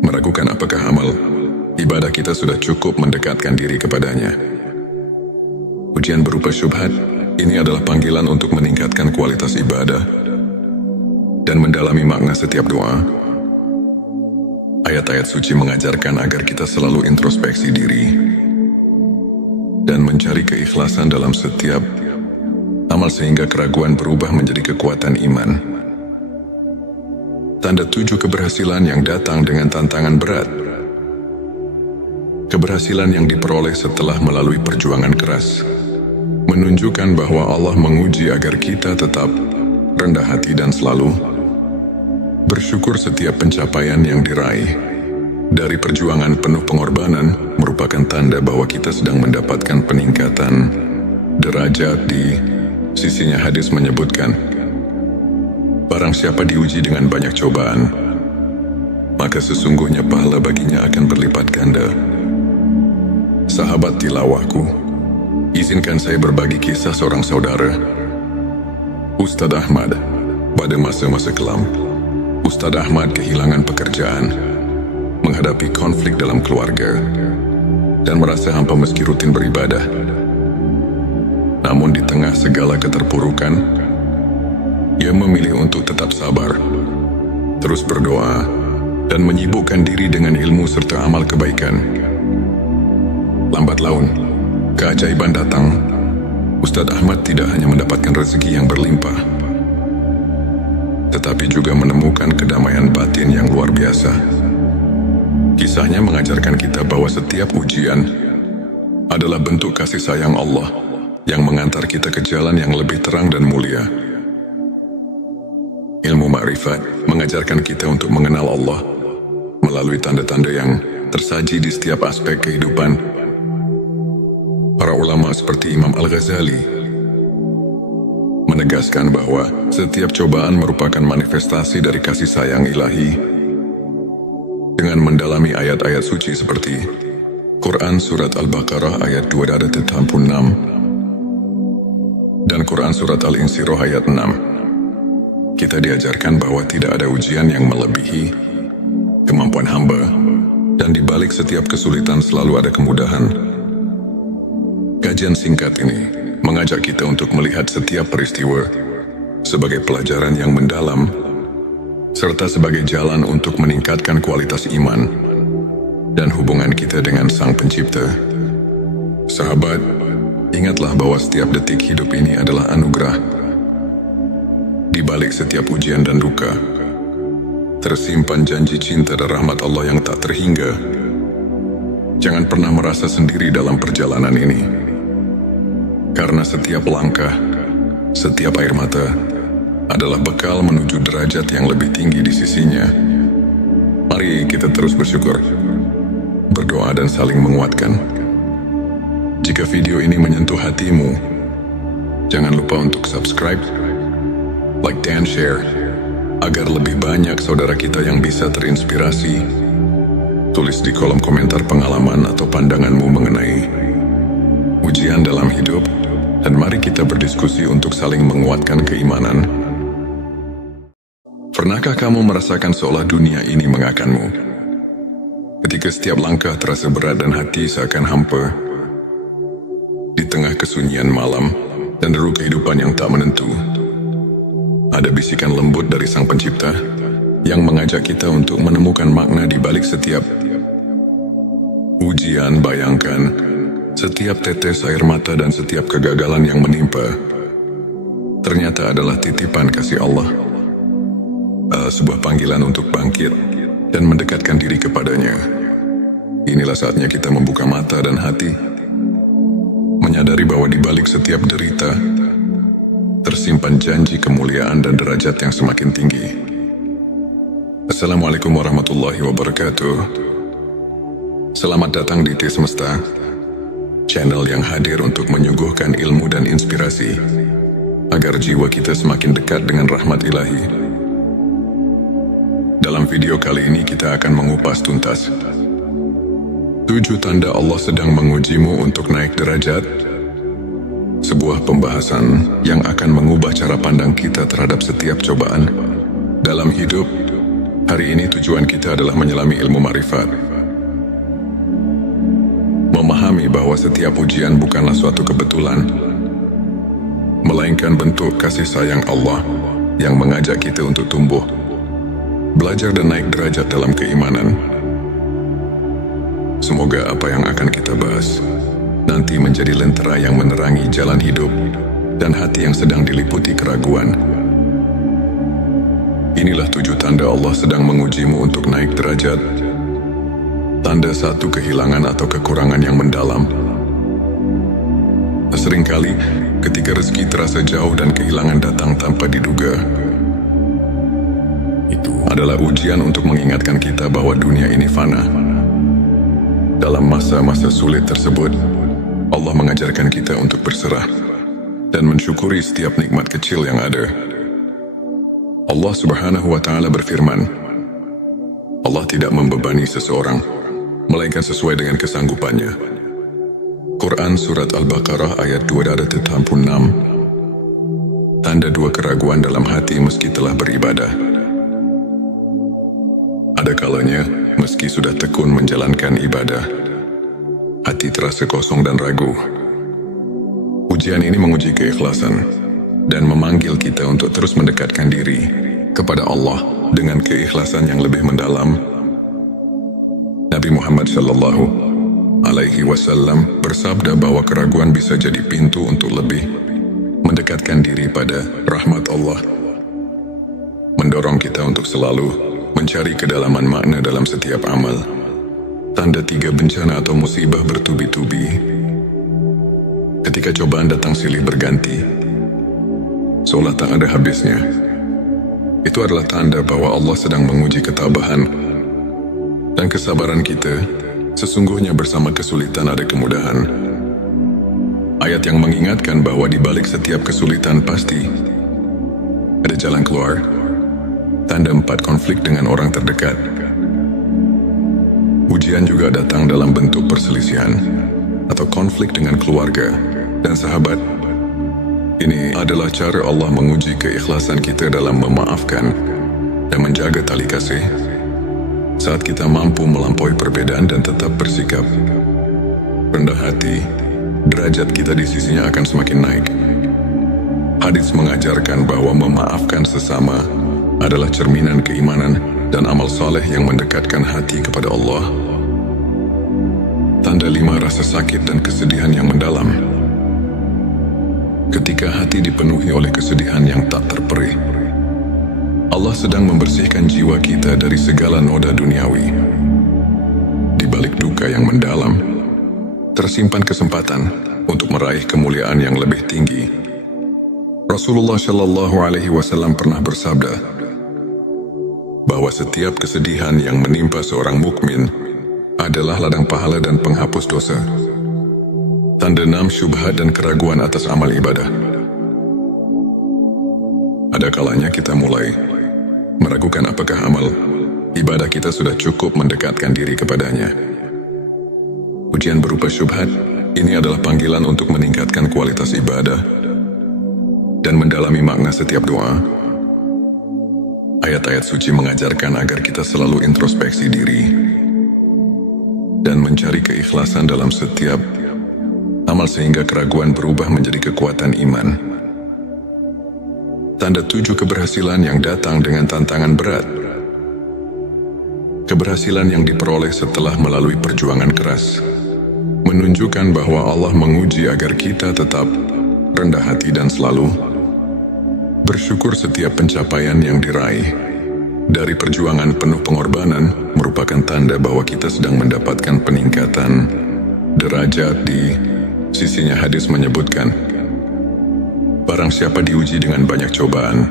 meragukan apakah amal ibadah kita sudah cukup mendekatkan diri kepadanya. Ujian berupa syubhat ini adalah panggilan untuk meningkatkan kualitas ibadah dan mendalami makna setiap doa. Ayat-ayat suci mengajarkan agar kita selalu introspeksi diri dan mencari keikhlasan dalam setiap amal sehingga keraguan berubah menjadi kekuatan iman. Tanda 7 keberhasilan yang datang dengan tantangan berat. Keberhasilan yang diperoleh setelah melalui perjuangan keras menunjukkan bahwa Allah menguji agar kita tetap rendah hati dan selalu bersyukur. Setiap pencapaian yang diraih dari perjuangan penuh pengorbanan merupakan tanda bahwa kita sedang mendapatkan peningkatan derajat di sisinya. Hadis menyebutkan, barang siapa diuji dengan banyak cobaan, maka sesungguhnya pahala baginya akan berlipat ganda. Sahabat tilawahku, izinkan saya berbagi kisah seorang saudara, Ustadz Ahmad. Pada masa-masa kelam, Ustadz Ahmad kehilangan pekerjaan, menghadapi konflik dalam keluarga, dan merasa hampa meski rutin beribadah. Namun di tengah segala keterpurukan, ia memilih untuk tetap sabar, terus berdoa, dan menyibukkan diri dengan ilmu serta amal kebaikan. Lambat laun, keajaiban datang. Ustadz Ahmad tidak hanya mendapatkan rezeki yang berlimpah, tetapi juga menemukan kedamaian batin yang luar biasa. Kisahnya mengajarkan kita bahwa setiap ujian adalah bentuk kasih sayang Allah yang mengantar kita ke jalan yang lebih terang dan mulia. Ilmu ma'rifat mengajarkan kita untuk mengenal Allah melalui tanda-tanda yang tersaji di setiap aspek kehidupan. Para ulama seperti Imam Al-Ghazali menegaskan bahwa setiap cobaan merupakan manifestasi dari kasih sayang ilahi. Dengan mendalami ayat-ayat suci seperti Quran Surat Al-Baqarah ayat 286 dan Quran Surat Al-Insyirah ayat 6, kita diajarkan bahwa tidak ada ujian yang melebihi kemampuan hamba, dan di balik setiap kesulitan selalu ada kemudahan. Kajian singkat ini mengajak kita untuk melihat setiap peristiwa sebagai pelajaran yang mendalam, serta sebagai jalan untuk meningkatkan kualitas iman dan hubungan kita dengan Sang Pencipta. Sahabat, ingatlah bahwa setiap detik hidup ini adalah anugerah. Di balik setiap ujian dan duka, tersimpan janji cinta dan rahmat Allah yang tak terhingga. Jangan pernah merasa sendiri dalam perjalanan ini, karena setiap langkah, setiap air mata adalah bekal menuju derajat yang lebih tinggi di sisinya. Mari kita terus bersyukur, berdoa dan saling menguatkan. Jika video ini menyentuh hatimu, jangan lupa untuk subscribe, like dan share, agar lebih banyak saudara kita yang bisa terinspirasi. Tulis di kolom komentar pengalaman atau pandanganmu mengenai ujian dalam hidup, dan mari kita berdiskusi untuk saling menguatkan keimanan. Pernahkah kamu merasakan seolah dunia ini mengakanmu? Ketika setiap langkah terasa berat dan hati seakan hampa, di tengah kesunyian malam dan deru kehidupan yang tak menentu, ada bisikan lembut dari Sang Pencipta yang mengajak kita untuk menemukan makna di balik setiap ujian. Bayangkan, setiap tetes air mata dan setiap kegagalan yang menimpa ternyata adalah titipan kasih Allah, sebuah panggilan untuk bangkit dan mendekatkan diri kepadanya. Inilah saatnya kita membuka mata dan hati, menyadari bahwa di balik setiap derita tersimpan janji kemuliaan dan derajat yang semakin tinggi. Assalamualaikum warahmatullahi wabarakatuh. Selamat datang di T Semesta, channel yang hadir untuk menyuguhkan ilmu dan inspirasi agar jiwa kita semakin dekat dengan rahmat ilahi. Dalam video kali ini kita akan mengupas tuntas 7 tanda Allah sedang mengujimu untuk naik derajat. sebuah pembahasan yang akan mengubah cara pandang kita terhadap setiap cobaan dalam hidup. Hari ini tujuan kita adalah menyelami ilmu ma'rifat, memahami bahwa setiap ujian bukanlah suatu kebetulan, melainkan bentuk kasih sayang Allah yang mengajak kita untuk tumbuh, belajar dan naik derajat dalam keimanan. Semoga apa yang akan kita bahas nanti menjadi lentera yang menerangi jalan hidup dan hati yang sedang diliputi keraguan. Inilah 7 tanda Allah sedang mengujimu untuk naik derajat. Tanda 1, kehilangan atau kekurangan yang mendalam. Seringkali ketika rezeki terasa jauh dan kehilangan datang tanpa diduga, itu adalah ujian untuk mengingatkan kita bahwa dunia ini fana. Dalam masa-masa sulit tersebut, Allah mengajarkan kita untuk berserah dan mensyukuri setiap nikmat kecil yang ada. Allah Subhanahu wa Ta'ala berfirman, Allah tidak membebani seseorang melainkan sesuai dengan kesanggupannya. Quran Surat Al-Baqarah ayat 286. Tanda 2, keraguan dalam hati meski telah beribadah. Ada kalanya, meski sudah tekun menjalankan ibadah, hati terasa kosong dan ragu. Ujian ini menguji keikhlasan dan memanggil kita untuk terus mendekatkan diri kepada Allah dengan keikhlasan yang lebih mendalam. Nabi Muhammad Shallallahu Alaihi Wasallam bersabda bahwa keraguan bisa jadi pintu untuk lebih mendekatkan diri pada rahmat Allah, mendorong kita untuk selalu mencari kedalaman makna dalam setiap amal. Tanda 3, bencana atau musibah bertubi-tubi. Ketika cobaan datang silih berganti, seolah tak ada habisnya, itu adalah tanda bahwa Allah sedang menguji ketabahan dan kesabaran kita. Sesungguhnya bersama kesulitan ada kemudahan. Ayat yang mengingatkan bahwa di balik setiap kesulitan pasti ada jalan keluar. Tanda 4, konflik dengan orang terdekat. Ujian juga datang dalam bentuk perselisihan atau konflik dengan keluarga dan sahabat. Ini adalah cara Allah menguji keikhlasan kita dalam memaafkan dan menjaga tali kasih. Saat kita mampu melampaui perbedaan dan tetap bersikap rendah hati, derajat kita di sisinya akan semakin naik. Hadits mengajarkan bahwa memaafkan sesama adalah cerminan keimanan dan amal saleh yang mendekatkan hati kepada Allah. Tanda 5, rasa sakit dan kesedihan yang mendalam. Ketika hati dipenuhi oleh kesedihan yang tak terperih, Allah sedang membersihkan jiwa kita dari segala noda duniawi. Di balik duka yang mendalam, tersimpan kesempatan untuk meraih kemuliaan yang lebih tinggi. Rasulullah Shallallahu Alaihi Wasallam pernah bersabda bahwa setiap kesedihan yang menimpa seorang mukmin adalah ladang pahala dan penghapus dosa. Tanda 6, syubhat dan keraguan atas amal ibadah. Ada kalanya kita mulai meragukan apakah amal ibadah kita sudah cukup mendekatkan diri kepadanya. Ujian berupa syubhat ini adalah panggilan untuk meningkatkan kualitas ibadah dan mendalami makna setiap doa. Ayat-ayat suci mengajarkan agar kita selalu introspeksi diri dan mencari keikhlasan dalam setiap amal sehingga keraguan berubah menjadi kekuatan iman. Tanda 7, keberhasilan yang datang dengan tantangan berat. Keberhasilan yang diperoleh setelah melalui perjuangan keras menunjukkan bahwa Allah menguji agar kita tetap rendah hati dan selalu bersyukur. Setiap pencapaian yang diraih dari perjuangan penuh pengorbanan merupakan tanda bahwa kita sedang mendapatkan peningkatan derajat di sisinya. Hadis menyebutkan, barang siapa diuji dengan banyak cobaan,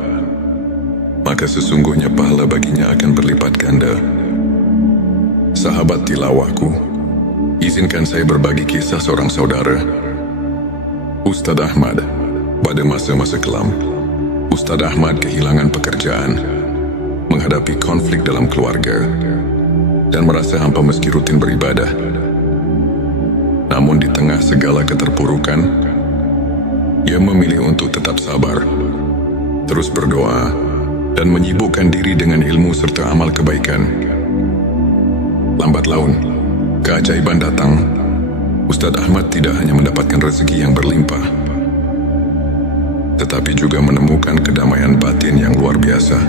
maka sesungguhnya pahala baginya akan berlipat ganda. Sahabat tilawahku, izinkan saya berbagi kisah seorang saudara, Ustadz Ahmad. Pada masa-masa kelam, Ustadz Ahmad kehilangan pekerjaan, menghadapi konflik dalam keluarga, dan merasa hampa meski rutin beribadah. Namun di tengah segala keterpurukan, ia memilih untuk tetap sabar, terus berdoa, dan menyibukkan diri dengan ilmu serta amal kebaikan. Lambat laun, keajaiban datang. Ustadz Ahmad tidak hanya mendapatkan rezeki yang berlimpah, tetapi juga menemukan kedamaian batin yang luar biasa.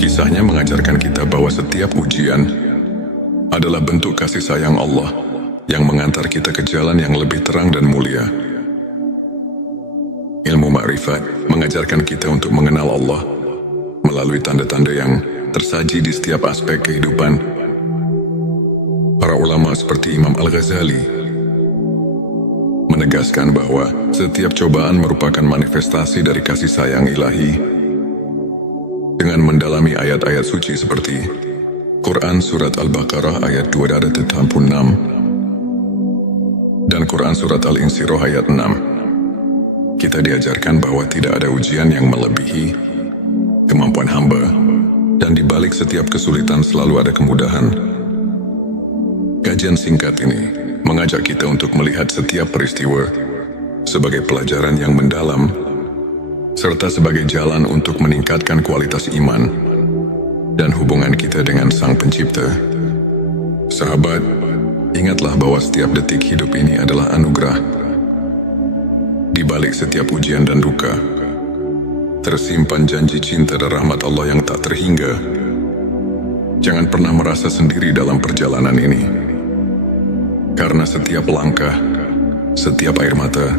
Kisahnya mengajarkan kita bahwa setiap ujian adalah bentuk kasih sayang Allah yang mengantar kita ke jalan yang lebih terang dan mulia. Ilmu ma'rifat mengajarkan kita untuk mengenal Allah melalui tanda-tanda yang tersaji di setiap aspek kehidupan. Para ulama seperti Imam Al-Ghazali menegaskan bahwa setiap cobaan merupakan manifestasi dari kasih sayang ilahi. Dengan mendalami ayat-ayat suci seperti Quran Surat Al-Baqarah ayat 286 dan Quran Surat Al-Insyirah ayat 6, kita diajarkan bahwa tidak ada ujian yang melebihi kemampuan hamba, dan di balik setiap kesulitan selalu ada kemudahan. Kajian singkat ini mengajak kita untuk melihat setiap peristiwa sebagai pelajaran yang mendalam, serta sebagai jalan untuk meningkatkan kualitas iman dan hubungan kita dengan Sang Pencipta. Sahabat, ingatlah bahwa setiap detik hidup ini adalah anugerah. Di balik setiap ujian dan duka, tersimpan janji cinta dan rahmat Allah yang tak terhingga. Jangan pernah merasa sendiri dalam perjalanan ini, karena setiap langkah, setiap air mata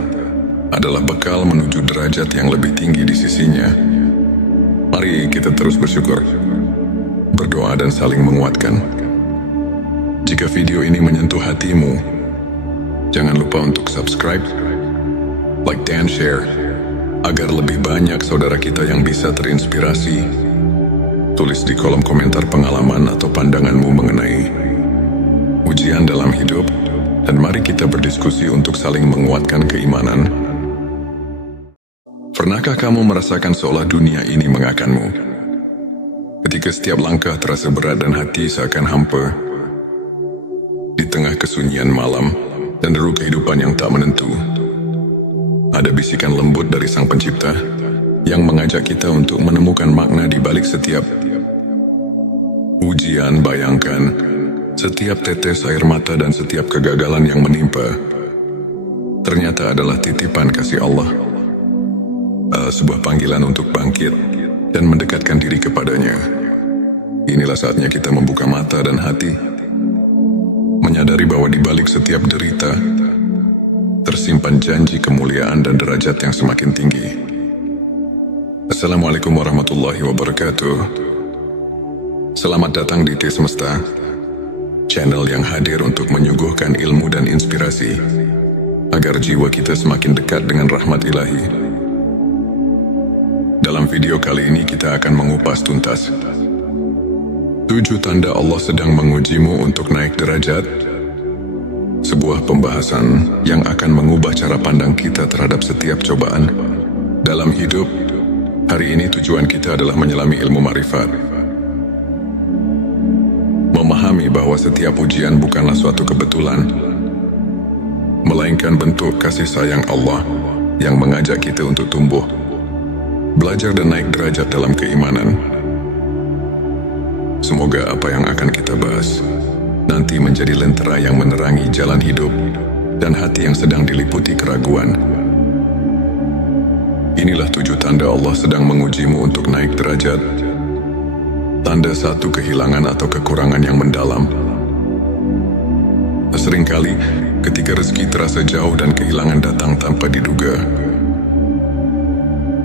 adalah bekal menuju derajat yang lebih tinggi di sisinya. Mari kita terus bersyukur, berdoa dan saling menguatkan. Jika video ini menyentuh hatimu, jangan lupa untuk subscribe, like dan share, agar lebih banyak saudara kita yang bisa terinspirasi. Tulis di kolom komentar pengalaman atau pandanganmu mengenai ujian dalam hidup, dan mari kita berdiskusi untuk saling menguatkan keimanan. Pernahkah kamu merasakan seolah dunia ini mengakanmu? Ketika setiap langkah terasa berat dan hati seakan hampa, di tengah kesunyian malam dan deru kehidupan yang tak menentu, ada bisikan lembut dari Sang Pencipta yang mengajak kita untuk menemukan makna di balik setiap ujian. Bayangkan, setiap tetes air mata dan setiap kegagalan yang menimpa ternyata adalah titipan kasih Allah, sebuah panggilan untuk bangkit dan mendekatkan diri kepadanya. Inilah saatnya kita membuka mata dan hati, menyadari bahwa di balik setiap derita tersimpan janji kemuliaan dan derajat yang semakin tinggi. Assalamualaikum warahmatullahi wabarakatuh. Selamat datang di T Semesta, channel yang hadir untuk menyuguhkan ilmu dan inspirasi agar jiwa kita semakin dekat dengan rahmat ilahi. Dalam video kali ini kita akan mengupas tuntas 7 tanda Allah sedang mengujimu untuk naik derajat, sebuah pembahasan yang akan mengubah cara pandang kita terhadap setiap cobaan dalam hidup. Hari ini tujuan kita adalah menyelami ilmu ma'rifat, memahami bahwa setiap ujian bukanlah suatu kebetulan, melainkan bentuk kasih sayang Allah yang mengajak kita untuk tumbuh, belajar dan naik derajat dalam keimanan. Semoga apa yang akan kita bahas nanti menjadi lentera yang menerangi jalan hidup dan hati yang sedang diliputi keraguan. Inilah 7 tanda Allah sedang mengujimu untuk naik derajat. Tanda 1, kehilangan atau kekurangan yang mendalam. Seringkali ketika rezeki terasa jauh dan kehilangan datang tanpa diduga,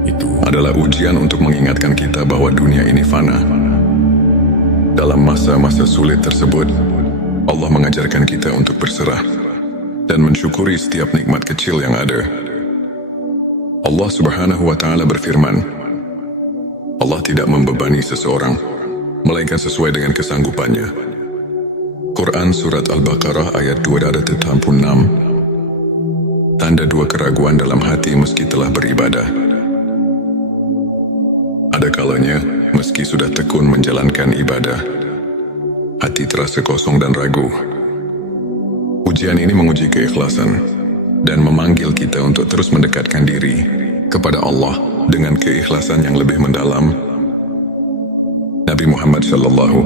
itu adalah ujian untuk mengingatkan kita bahwa dunia ini fana. Dalam masa-masa sulit tersebut, Allah mengajarkan kita untuk berserah dan mensyukuri setiap nikmat kecil yang ada. Allah Subhanahu wa Ta'ala berfirman, Allah tidak membebani seseorang melainkan sesuai dengan kesanggupannya. Quran Surat Al-Baqarah ayat 286. Tanda 2, keraguan dalam hati meski telah beribadah. Ada kalanya, meski sudah tekun menjalankan ibadah, hati terasa kosong dan ragu. Ujian ini menguji keikhlasan dan memanggil kita untuk terus mendekatkan diri kepada Allah dengan keikhlasan yang lebih mendalam. Nabi Muhammad Shallallahu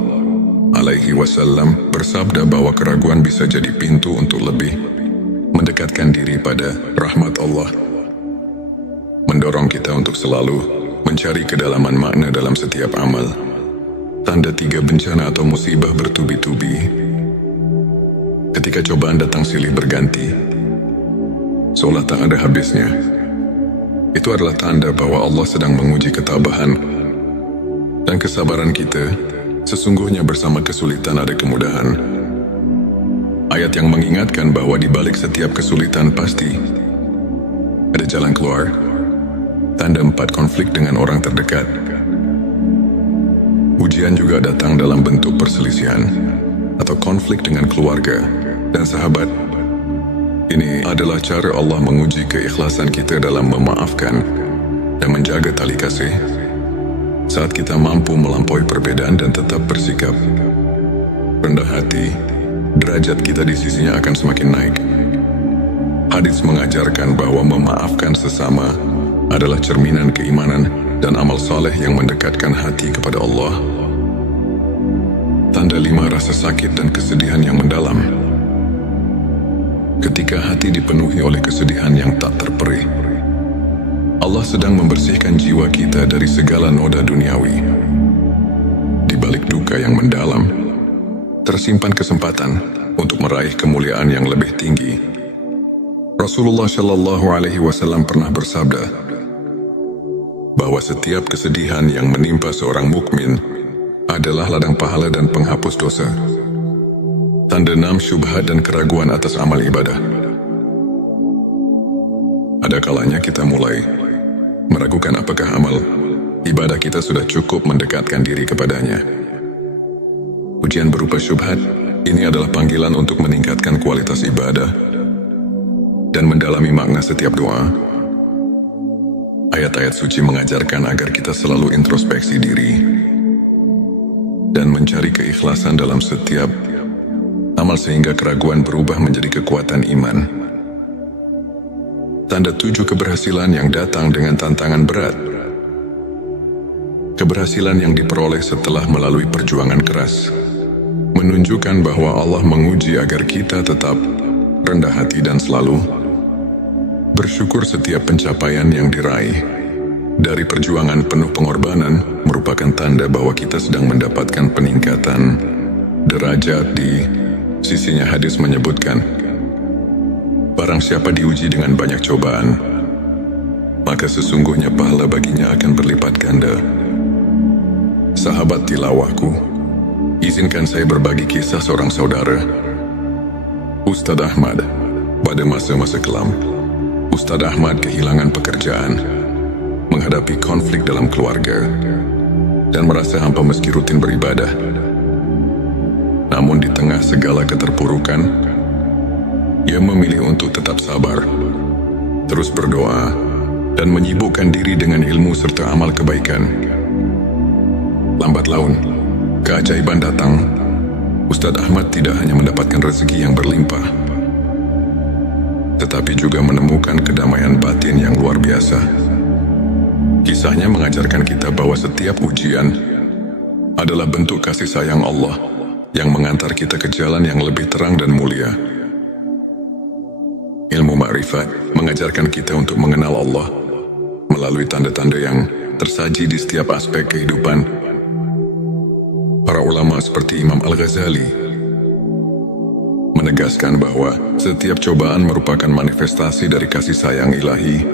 Alaihi Wasallam bersabda bahwa keraguan bisa jadi pintu untuk lebih mendekatkan diri pada rahmat Allah, mendorong kita untuk selalu mencari kedalaman makna dalam setiap amal. Tanda 3 bencana atau musibah bertubi-tubi. Ketika cobaan datang silih berganti, seolah tak ada habisnya, itu adalah tanda bahwa Allah sedang menguji ketabahan dan kesabaran kita. Sesungguhnya bersama kesulitan ada kemudahan. Ayat yang mengingatkan bahwa di balik setiap kesulitan pasti ada jalan keluar. Tanda 4 konflik dengan orang terdekat. Ujian juga datang dalam bentuk perselisihan atau konflik dengan keluarga dan sahabat. Ini adalah cara Allah menguji keikhlasan kita dalam memaafkan dan menjaga tali kasih. Saat kita mampu melampaui perbedaan dan tetap bersikap rendah hati, derajat kita di sisinya akan semakin naik. Hadis mengajarkan bahwa memaafkan sesama adalah cerminan keimanan dan amal saleh yang mendekatkan hati kepada Allah. Tanda 5 rasa sakit dan kesedihan yang mendalam. Ketika hati dipenuhi oleh kesedihan yang tak terperih, Allah sedang membersihkan jiwa kita dari segala noda duniawi. Di balik duka yang mendalam, tersimpan kesempatan untuk meraih kemuliaan yang lebih tinggi. Rasulullah Shallallahu Alaihi Wasallam pernah bersabda bahwa setiap kesedihan yang menimpa seorang mukmin adalah ladang pahala dan penghapus dosa. Tanda 6 syubhat dan keraguan atas amal ibadah. Ada kalanya kita mulai meragukan apakah amal ibadah kita sudah cukup mendekatkan diri kepadanya. Ujian berupa syubhat ini adalah panggilan untuk meningkatkan kualitas ibadah dan mendalami makna setiap doa. Ayat-ayat suci mengajarkan agar kita selalu introspeksi diri dan mencari keikhlasan dalam setiap amal sehingga keraguan berubah menjadi kekuatan iman. Tanda 7 keberhasilan yang datang dengan tantangan berat. Keberhasilan yang diperoleh setelah melalui perjuangan keras menunjukkan bahwa Allah menguji agar kita tetap rendah hati dan selalu bersyukur. Setiap pencapaian yang diraih dari perjuangan penuh pengorbanan merupakan tanda bahwa kita sedang mendapatkan peningkatan derajat di sisinya. Hadis menyebutkan, barang siapa diuji dengan banyak cobaan, maka sesungguhnya pahala baginya akan berlipat ganda. Sahabat tilawahku, izinkan saya berbagi kisah seorang saudara, Ustadz Ahmad. Pada masa-masa kelam, Ustadz Ahmad kehilangan pekerjaan, menghadapi konflik dalam keluarga, dan merasa hampa meski rutin beribadah. Namun di tengah segala keterpurukan, ia memilih untuk tetap sabar, terus berdoa, dan menyibukkan diri dengan ilmu serta amal kebaikan. Lambat laun, keajaiban datang. Ustadz Ahmad tidak hanya mendapatkan rezeki yang berlimpah, tetapi juga menemukan kedamaian batin yang luar biasa. Kisahnya mengajarkan kita bahwa setiap ujian adalah bentuk kasih sayang Allah yang mengantar kita ke jalan yang lebih terang dan mulia. Ilmu ma'rifat mengajarkan kita untuk mengenal Allah melalui tanda-tanda yang tersaji di setiap aspek kehidupan. Para ulama seperti Imam Al-Ghazali menegaskan bahwa setiap cobaan merupakan manifestasi dari kasih sayang ilahi.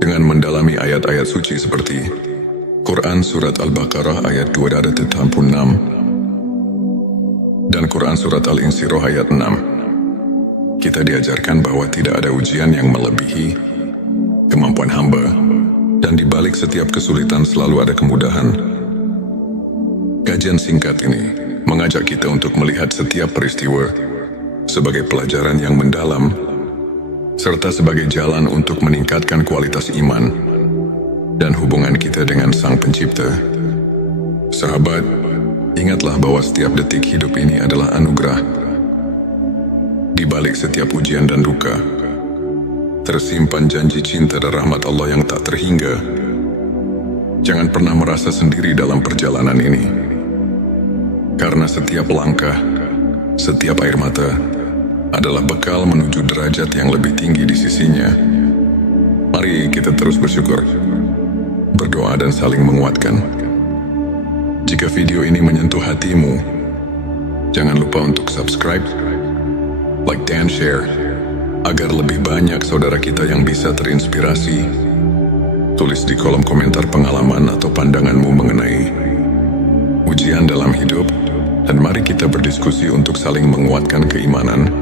Dengan mendalami ayat-ayat suci seperti Quran Surat Al-Baqarah ayat 286 dan Quran Surat Al-Insyirah ayat 6, kita diajarkan bahwa tidak ada ujian yang melebihi kemampuan hamba, dan di balik setiap kesulitan selalu ada kemudahan. Kajian singkat ini mengajak kita untuk melihat setiap peristiwa sebagai pelajaran yang mendalam, serta sebagai jalan untuk meningkatkan kualitas iman dan hubungan kita dengan Sang Pencipta. Sahabat, ingatlah bahwa setiap detik hidup ini adalah anugerah. Di balik setiap ujian dan duka, tersimpan janji cinta dan rahmat Allah yang tak terhingga. Jangan pernah merasa sendiri dalam perjalanan ini. Karena setiap langkah, setiap air mata adalah bekal menuju derajat yang lebih tinggi di sisinya. Mari kita terus bersyukur, berdoa dan saling menguatkan. Jika video ini menyentuh hatimu, jangan lupa untuk subscribe, like dan share, agar lebih banyak saudara kita yang bisa terinspirasi. Tulis di kolom komentar pengalaman atau pandanganmu mengenai ujian dalam hidup, dan mari kita berdiskusi untuk saling menguatkan keimanan.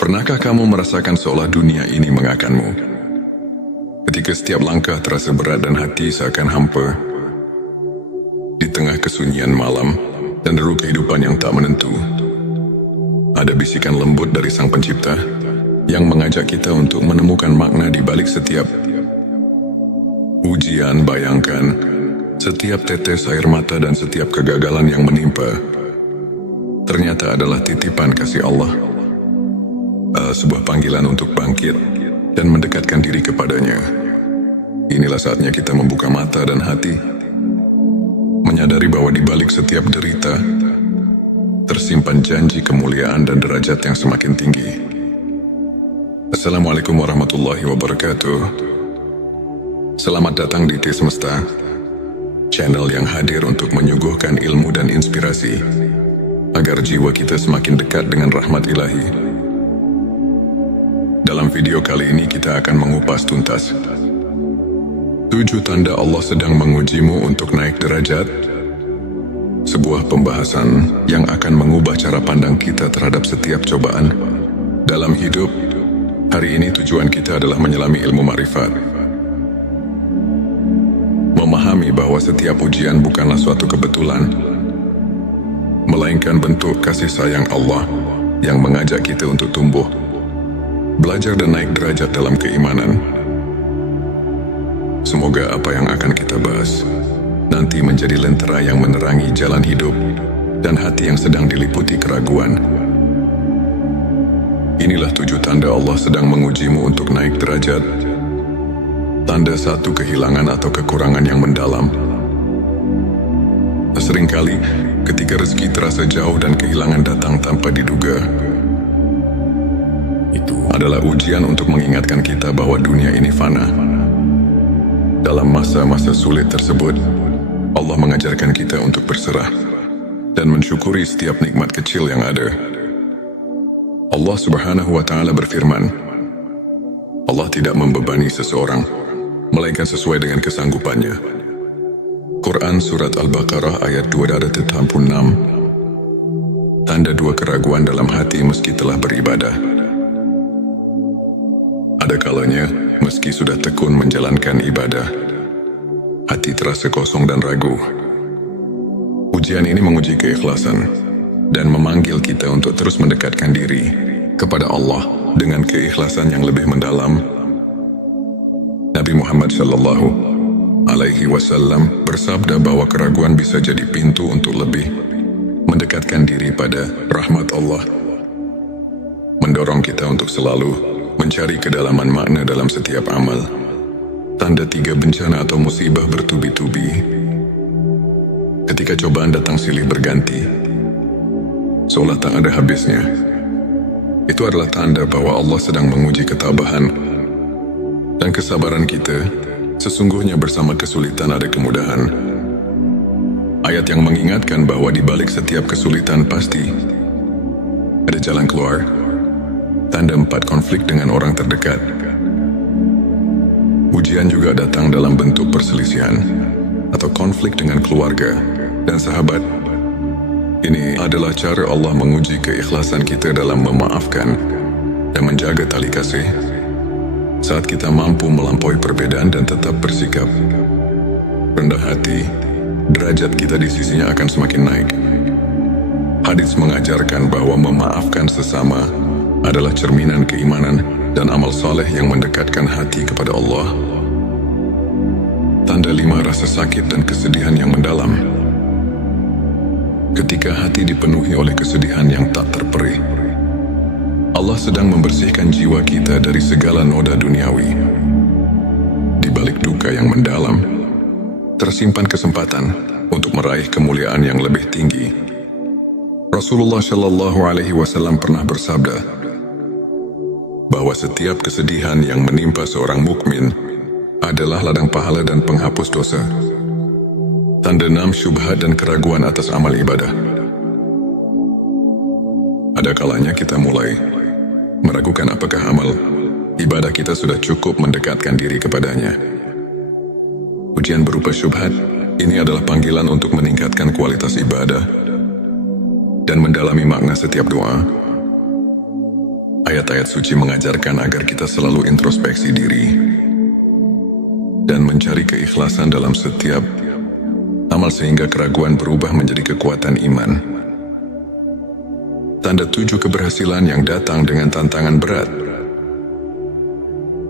Pernahkah kamu merasakan seolah dunia ini mengakanmu? Ketika setiap langkah terasa berat dan hati seakan hampa, di tengah kesunyian malam dan deru kehidupan yang tak menentu, ada bisikan lembut dari Sang Pencipta yang mengajak kita untuk menemukan makna di balik setiap ujian. Bayangkan, setiap tetes air mata dan setiap kegagalan yang menimpa ternyata adalah titipan kasih Allah, sebuah panggilan untuk bangkit dan mendekatkan diri kepadanya. Inilah saatnya kita membuka mata dan hati, menyadari bahwa di balik setiap derita tersimpan janji kemuliaan dan derajat yang semakin tinggi. Assalamualaikum warahmatullahi wabarakatuh. Selamat datang di T Semesta, channel yang hadir untuk menyuguhkan ilmu dan inspirasi, agar jiwa kita semakin dekat dengan rahmat ilahi. Dalam video kali ini kita akan mengupas tuntas 7 tanda Allah sedang mengujimu untuk naik derajat. Sebuah pembahasan yang akan mengubah cara pandang kita terhadap setiap cobaan dalam hidup. Hari ini tujuan kita adalah menyelami ilmu ma'rifat, memahami bahwa setiap ujian bukanlah suatu kebetulan, melainkan bentuk kasih sayang Allah yang mengajak kita untuk tumbuh, belajar dan naik derajat dalam keimanan. Semoga apa yang akan kita bahas nanti menjadi lentera yang menerangi jalan hidup dan hati yang sedang diliputi keraguan. Inilah 7 tanda Allah sedang mengujimu untuk naik derajat. Tanda 1, kehilangan atau kekurangan yang mendalam. Seringkali ketika rezeki terasa jauh dan kehilangan datang tanpa diduga, itu adalah ujian untuk mengingatkan kita bahwa dunia ini fana. Dalam masa-masa sulit tersebut, Allah mengajarkan kita untuk berserah dan mensyukuri setiap nikmat kecil yang ada. Allah Subhanahu wa Ta'ala berfirman, Allah tidak membebani seseorang melainkan sesuai dengan kesanggupannya. Quran Surat Al-Baqarah ayat 286. Tanda 2, keraguan dalam hati meski telah beribadah. Ada kalanya, meski sudah tekun menjalankan ibadah, hati terasa kosong dan ragu. Ujian ini menguji keikhlasan dan memanggil kita untuk terus mendekatkan diri kepada Allah dengan keikhlasan yang lebih mendalam. Nabi Muhammad Shallallahu Alaihi Wasallam bersabda bahwa keraguan bisa jadi pintu untuk lebih mendekatkan diri pada rahmat Allah, mendorong kita untuk selalu mencari kedalaman makna dalam setiap amal. Tanda 3, bencana atau musibah bertubi-tubi. Ketika cobaan datang silih berganti, seolah tak ada habisnya, itu adalah tanda bahwa Allah sedang menguji ketabahan dan kesabaran kita. Sesungguhnya bersama kesulitan ada kemudahan. Ayat yang mengingatkan bahwa di balik setiap kesulitan pasti ada jalan keluar. Tanda 4, konflik dengan orang terdekat. Ujian juga datang dalam bentuk perselisihan atau konflik dengan keluarga dan sahabat. Ini adalah cara Allah menguji keikhlasan kita dalam memaafkan dan menjaga tali kasih. Saat kita mampu melampaui perbedaan dan tetap bersikap rendah hati, derajat kita di sisinya akan semakin naik. Hadits mengajarkan bahwa memaafkan sesama adalah cerminan keimanan dan amal saleh yang mendekatkan hati kepada Allah. Tanda 5, rasa sakit dan kesedihan yang mendalam. Ketika hati dipenuhi oleh kesedihan yang tak terperih, Allah sedang membersihkan jiwa kita dari segala noda duniawi. Di balik duka yang mendalam, tersimpan kesempatan untuk meraih kemuliaan yang lebih tinggi. Rasulullah Shallallahu Alaihi Wasallam pernah bersabda bahwa setiap kesedihan yang menimpa seorang mukmin adalah ladang pahala dan penghapus dosa. Tanda 6 syubhat dan keraguan atas amal ibadah. Ada kalanya kita mulai meragukan apakah amal ibadah kita sudah cukup mendekatkan diri kepadanya. Ujian berupa syubhat ini adalah panggilan untuk meningkatkan kualitas ibadah dan mendalami makna setiap doa. Ayat-ayat suci mengajarkan agar kita selalu introspeksi diri dan mencari keikhlasan dalam setiap amal sehingga keraguan berubah menjadi kekuatan iman. Tanda 7 keberhasilan yang datang dengan tantangan berat.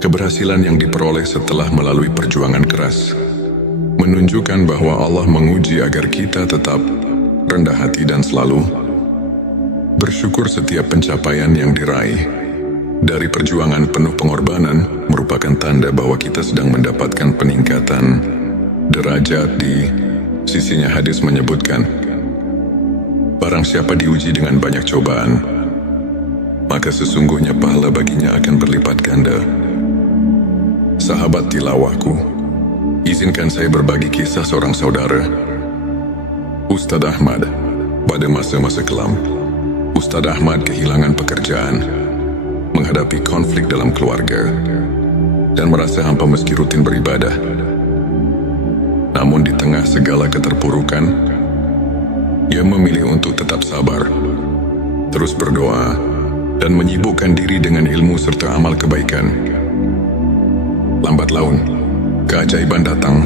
Keberhasilan yang diperoleh setelah melalui perjuangan keras menunjukkan bahwa Allah menguji agar kita tetap rendah hati dan selalu bersyukur. Setiap pencapaian yang diraih dari perjuangan penuh pengorbanan merupakan tanda bahwa kita sedang mendapatkan peningkatan derajat di sisinya. Hadis menyebutkan, barang siapa diuji dengan banyak cobaan, maka sesungguhnya pahala baginya akan berlipat ganda. Sahabat tilawahku, izinkan saya berbagi kisah seorang saudara, Ustadz Ahmad. Pada masa-masa kelam, Ustadz Ahmad kehilangan pekerjaan, menghadapi konflik dalam keluarga, dan merasa hampa meski rutin beribadah. Namun di tengah segala keterpurukan, ia memilih untuk tetap sabar, terus berdoa, dan menyibukkan diri dengan ilmu serta amal kebaikan. Lambat laun, keajaiban datang.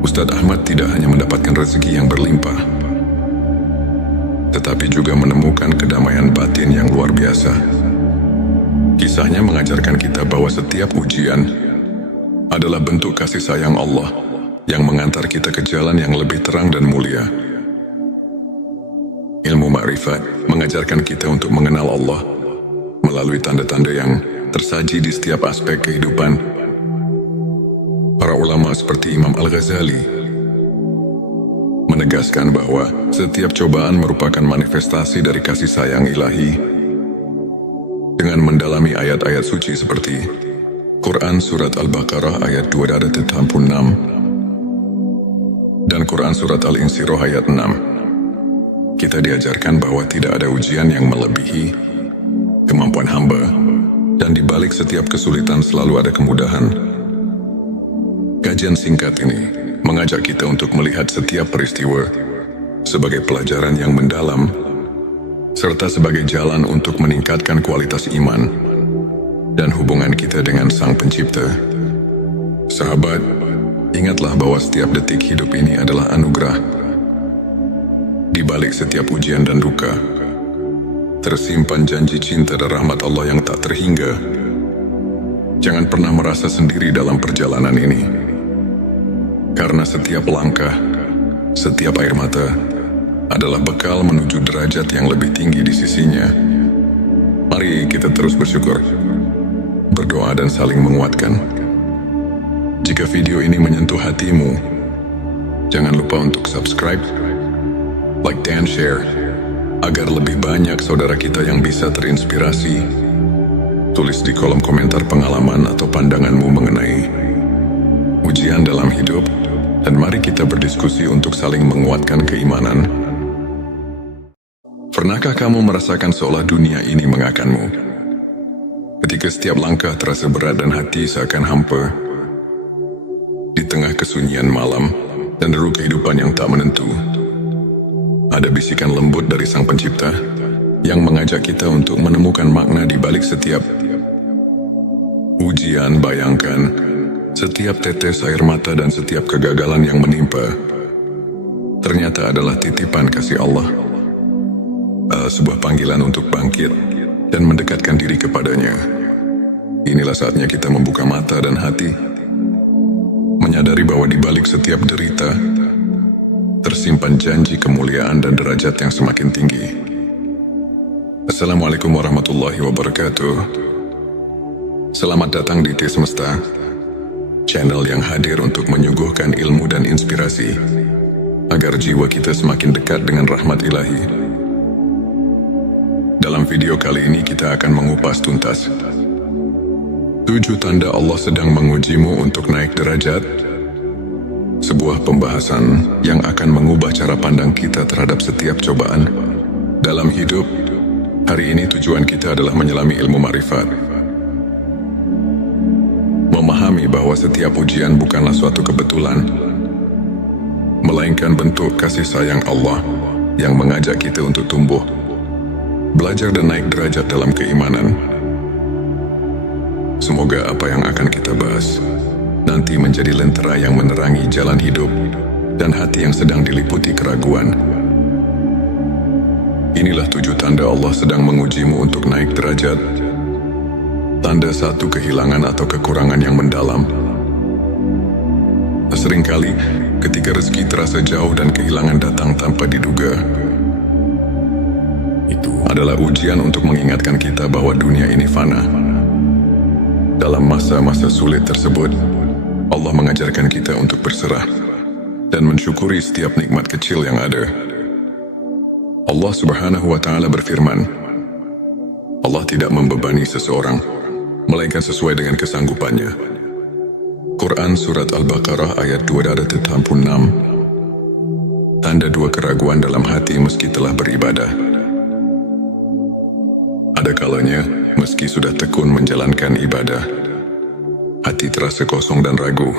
Ustadz Ahmad tidak hanya mendapatkan rezeki yang berlimpah, tetapi juga menemukan kedamaian batin yang luar biasa. Kisahnya mengajarkan kita bahwa setiap ujian adalah bentuk kasih sayang Allah yang mengantar kita ke jalan yang lebih terang dan mulia. Ilmu ma'rifat mengajarkan kita untuk mengenal Allah melalui tanda-tanda yang tersaji di setiap aspek kehidupan. Para ulama seperti Imam Al-Ghazali menegaskan bahwa setiap cobaan merupakan manifestasi dari kasih sayang ilahi. Dengan mendalami ayat-ayat suci seperti Quran Surat Al-Baqarah ayat 286 dan Quran Surat Al-Insyirah ayat 6, kita diajarkan bahwa tidak ada ujian yang melebihi kemampuan hamba, dan di balik setiap kesulitan selalu ada kemudahan. Kajian singkat ini mengajak kita untuk melihat setiap peristiwa sebagai pelajaran yang mendalam, serta sebagai jalan untuk meningkatkan kualitas iman dan hubungan kita dengan Sang Pencipta. Sahabat, ingatlah bahwa setiap detik hidup ini adalah anugerah. Di balik setiap ujian dan duka, tersimpan janji cinta dan rahmat Allah yang tak terhingga. Jangan pernah merasa sendiri dalam perjalanan ini, karena setiap langkah, setiap air mata adalah bekal menuju derajat yang lebih tinggi di sisinya. Mari kita terus bersyukur, berdoa dan saling menguatkan. Jika video ini menyentuh hatimu, jangan lupa untuk subscribe, like dan share, agar lebih banyak saudara kita yang bisa terinspirasi. Tulis di kolom komentar pengalaman atau pandanganmu mengenai ujian dalam hidup, dan mari kita berdiskusi untuk saling menguatkan keimanan. Pernahkah kamu merasakan seolah dunia ini mengakanmu? Ketika setiap langkah terasa berat dan hati seakan hampa, di tengah kesunyian malam dan deru kehidupan yang tak menentu, ada bisikan lembut dari Sang Pencipta yang mengajak kita untuk menemukan makna di balik setiap ujian. Bayangkan, setiap tetes air mata dan setiap kegagalan yang menimpa ternyata adalah titipan kasih Allah, sebuah panggilan untuk bangkit dan mendekatkan diri kepadanya. Inilah saatnya kita membuka mata dan hati, menyadari bahwa di balik setiap derita tersimpan janji kemuliaan dan derajat yang semakin tinggi. Assalamualaikum warahmatullahi wabarakatuh. Selamat datang di T Semesta, channel yang hadir untuk menyuguhkan ilmu dan inspirasi, agar jiwa kita semakin dekat dengan rahmat ilahi. Dalam video kali ini kita akan mengupas tuntas 7 tanda Allah sedang mengujimu untuk naik derajat. Sebuah pembahasan yang akan mengubah cara pandang kita terhadap setiap cobaan dalam hidup. Hari ini tujuan kita adalah menyelami ilmu ma'rifat. Memahami bahwa setiap ujian bukanlah suatu kebetulan, melainkan bentuk kasih sayang Allah yang mengajak kita untuk tumbuh, belajar dan naik derajat dalam keimanan. Semoga apa yang akan kita bahas nanti menjadi lentera yang menerangi jalan hidup dan hati yang sedang diliputi keraguan. Inilah 7 tanda Allah sedang mengujimu untuk naik derajat. Tanda 1, kehilangan atau kekurangan yang mendalam. Seringkali, ketika rezeki terasa jauh dan kehilangan datang tanpa diduga, itu adalah ujian untuk mengingatkan kita bahwa dunia ini fana. Dalam masa-masa sulit tersebut, Allah mengajarkan kita untuk berserah dan mensyukuri setiap nikmat kecil yang ada. Allah Subhanahu wa Ta'ala berfirman, Allah tidak membebani seseorang, melainkan sesuai dengan kesanggupannya. Quran Surat Al-Baqarah ayat 286. Tanda 2, keraguan dalam hati meski telah beribadah. Ada kalanya, meski sudah tekun menjalankan ibadah, hati terasa kosong dan ragu.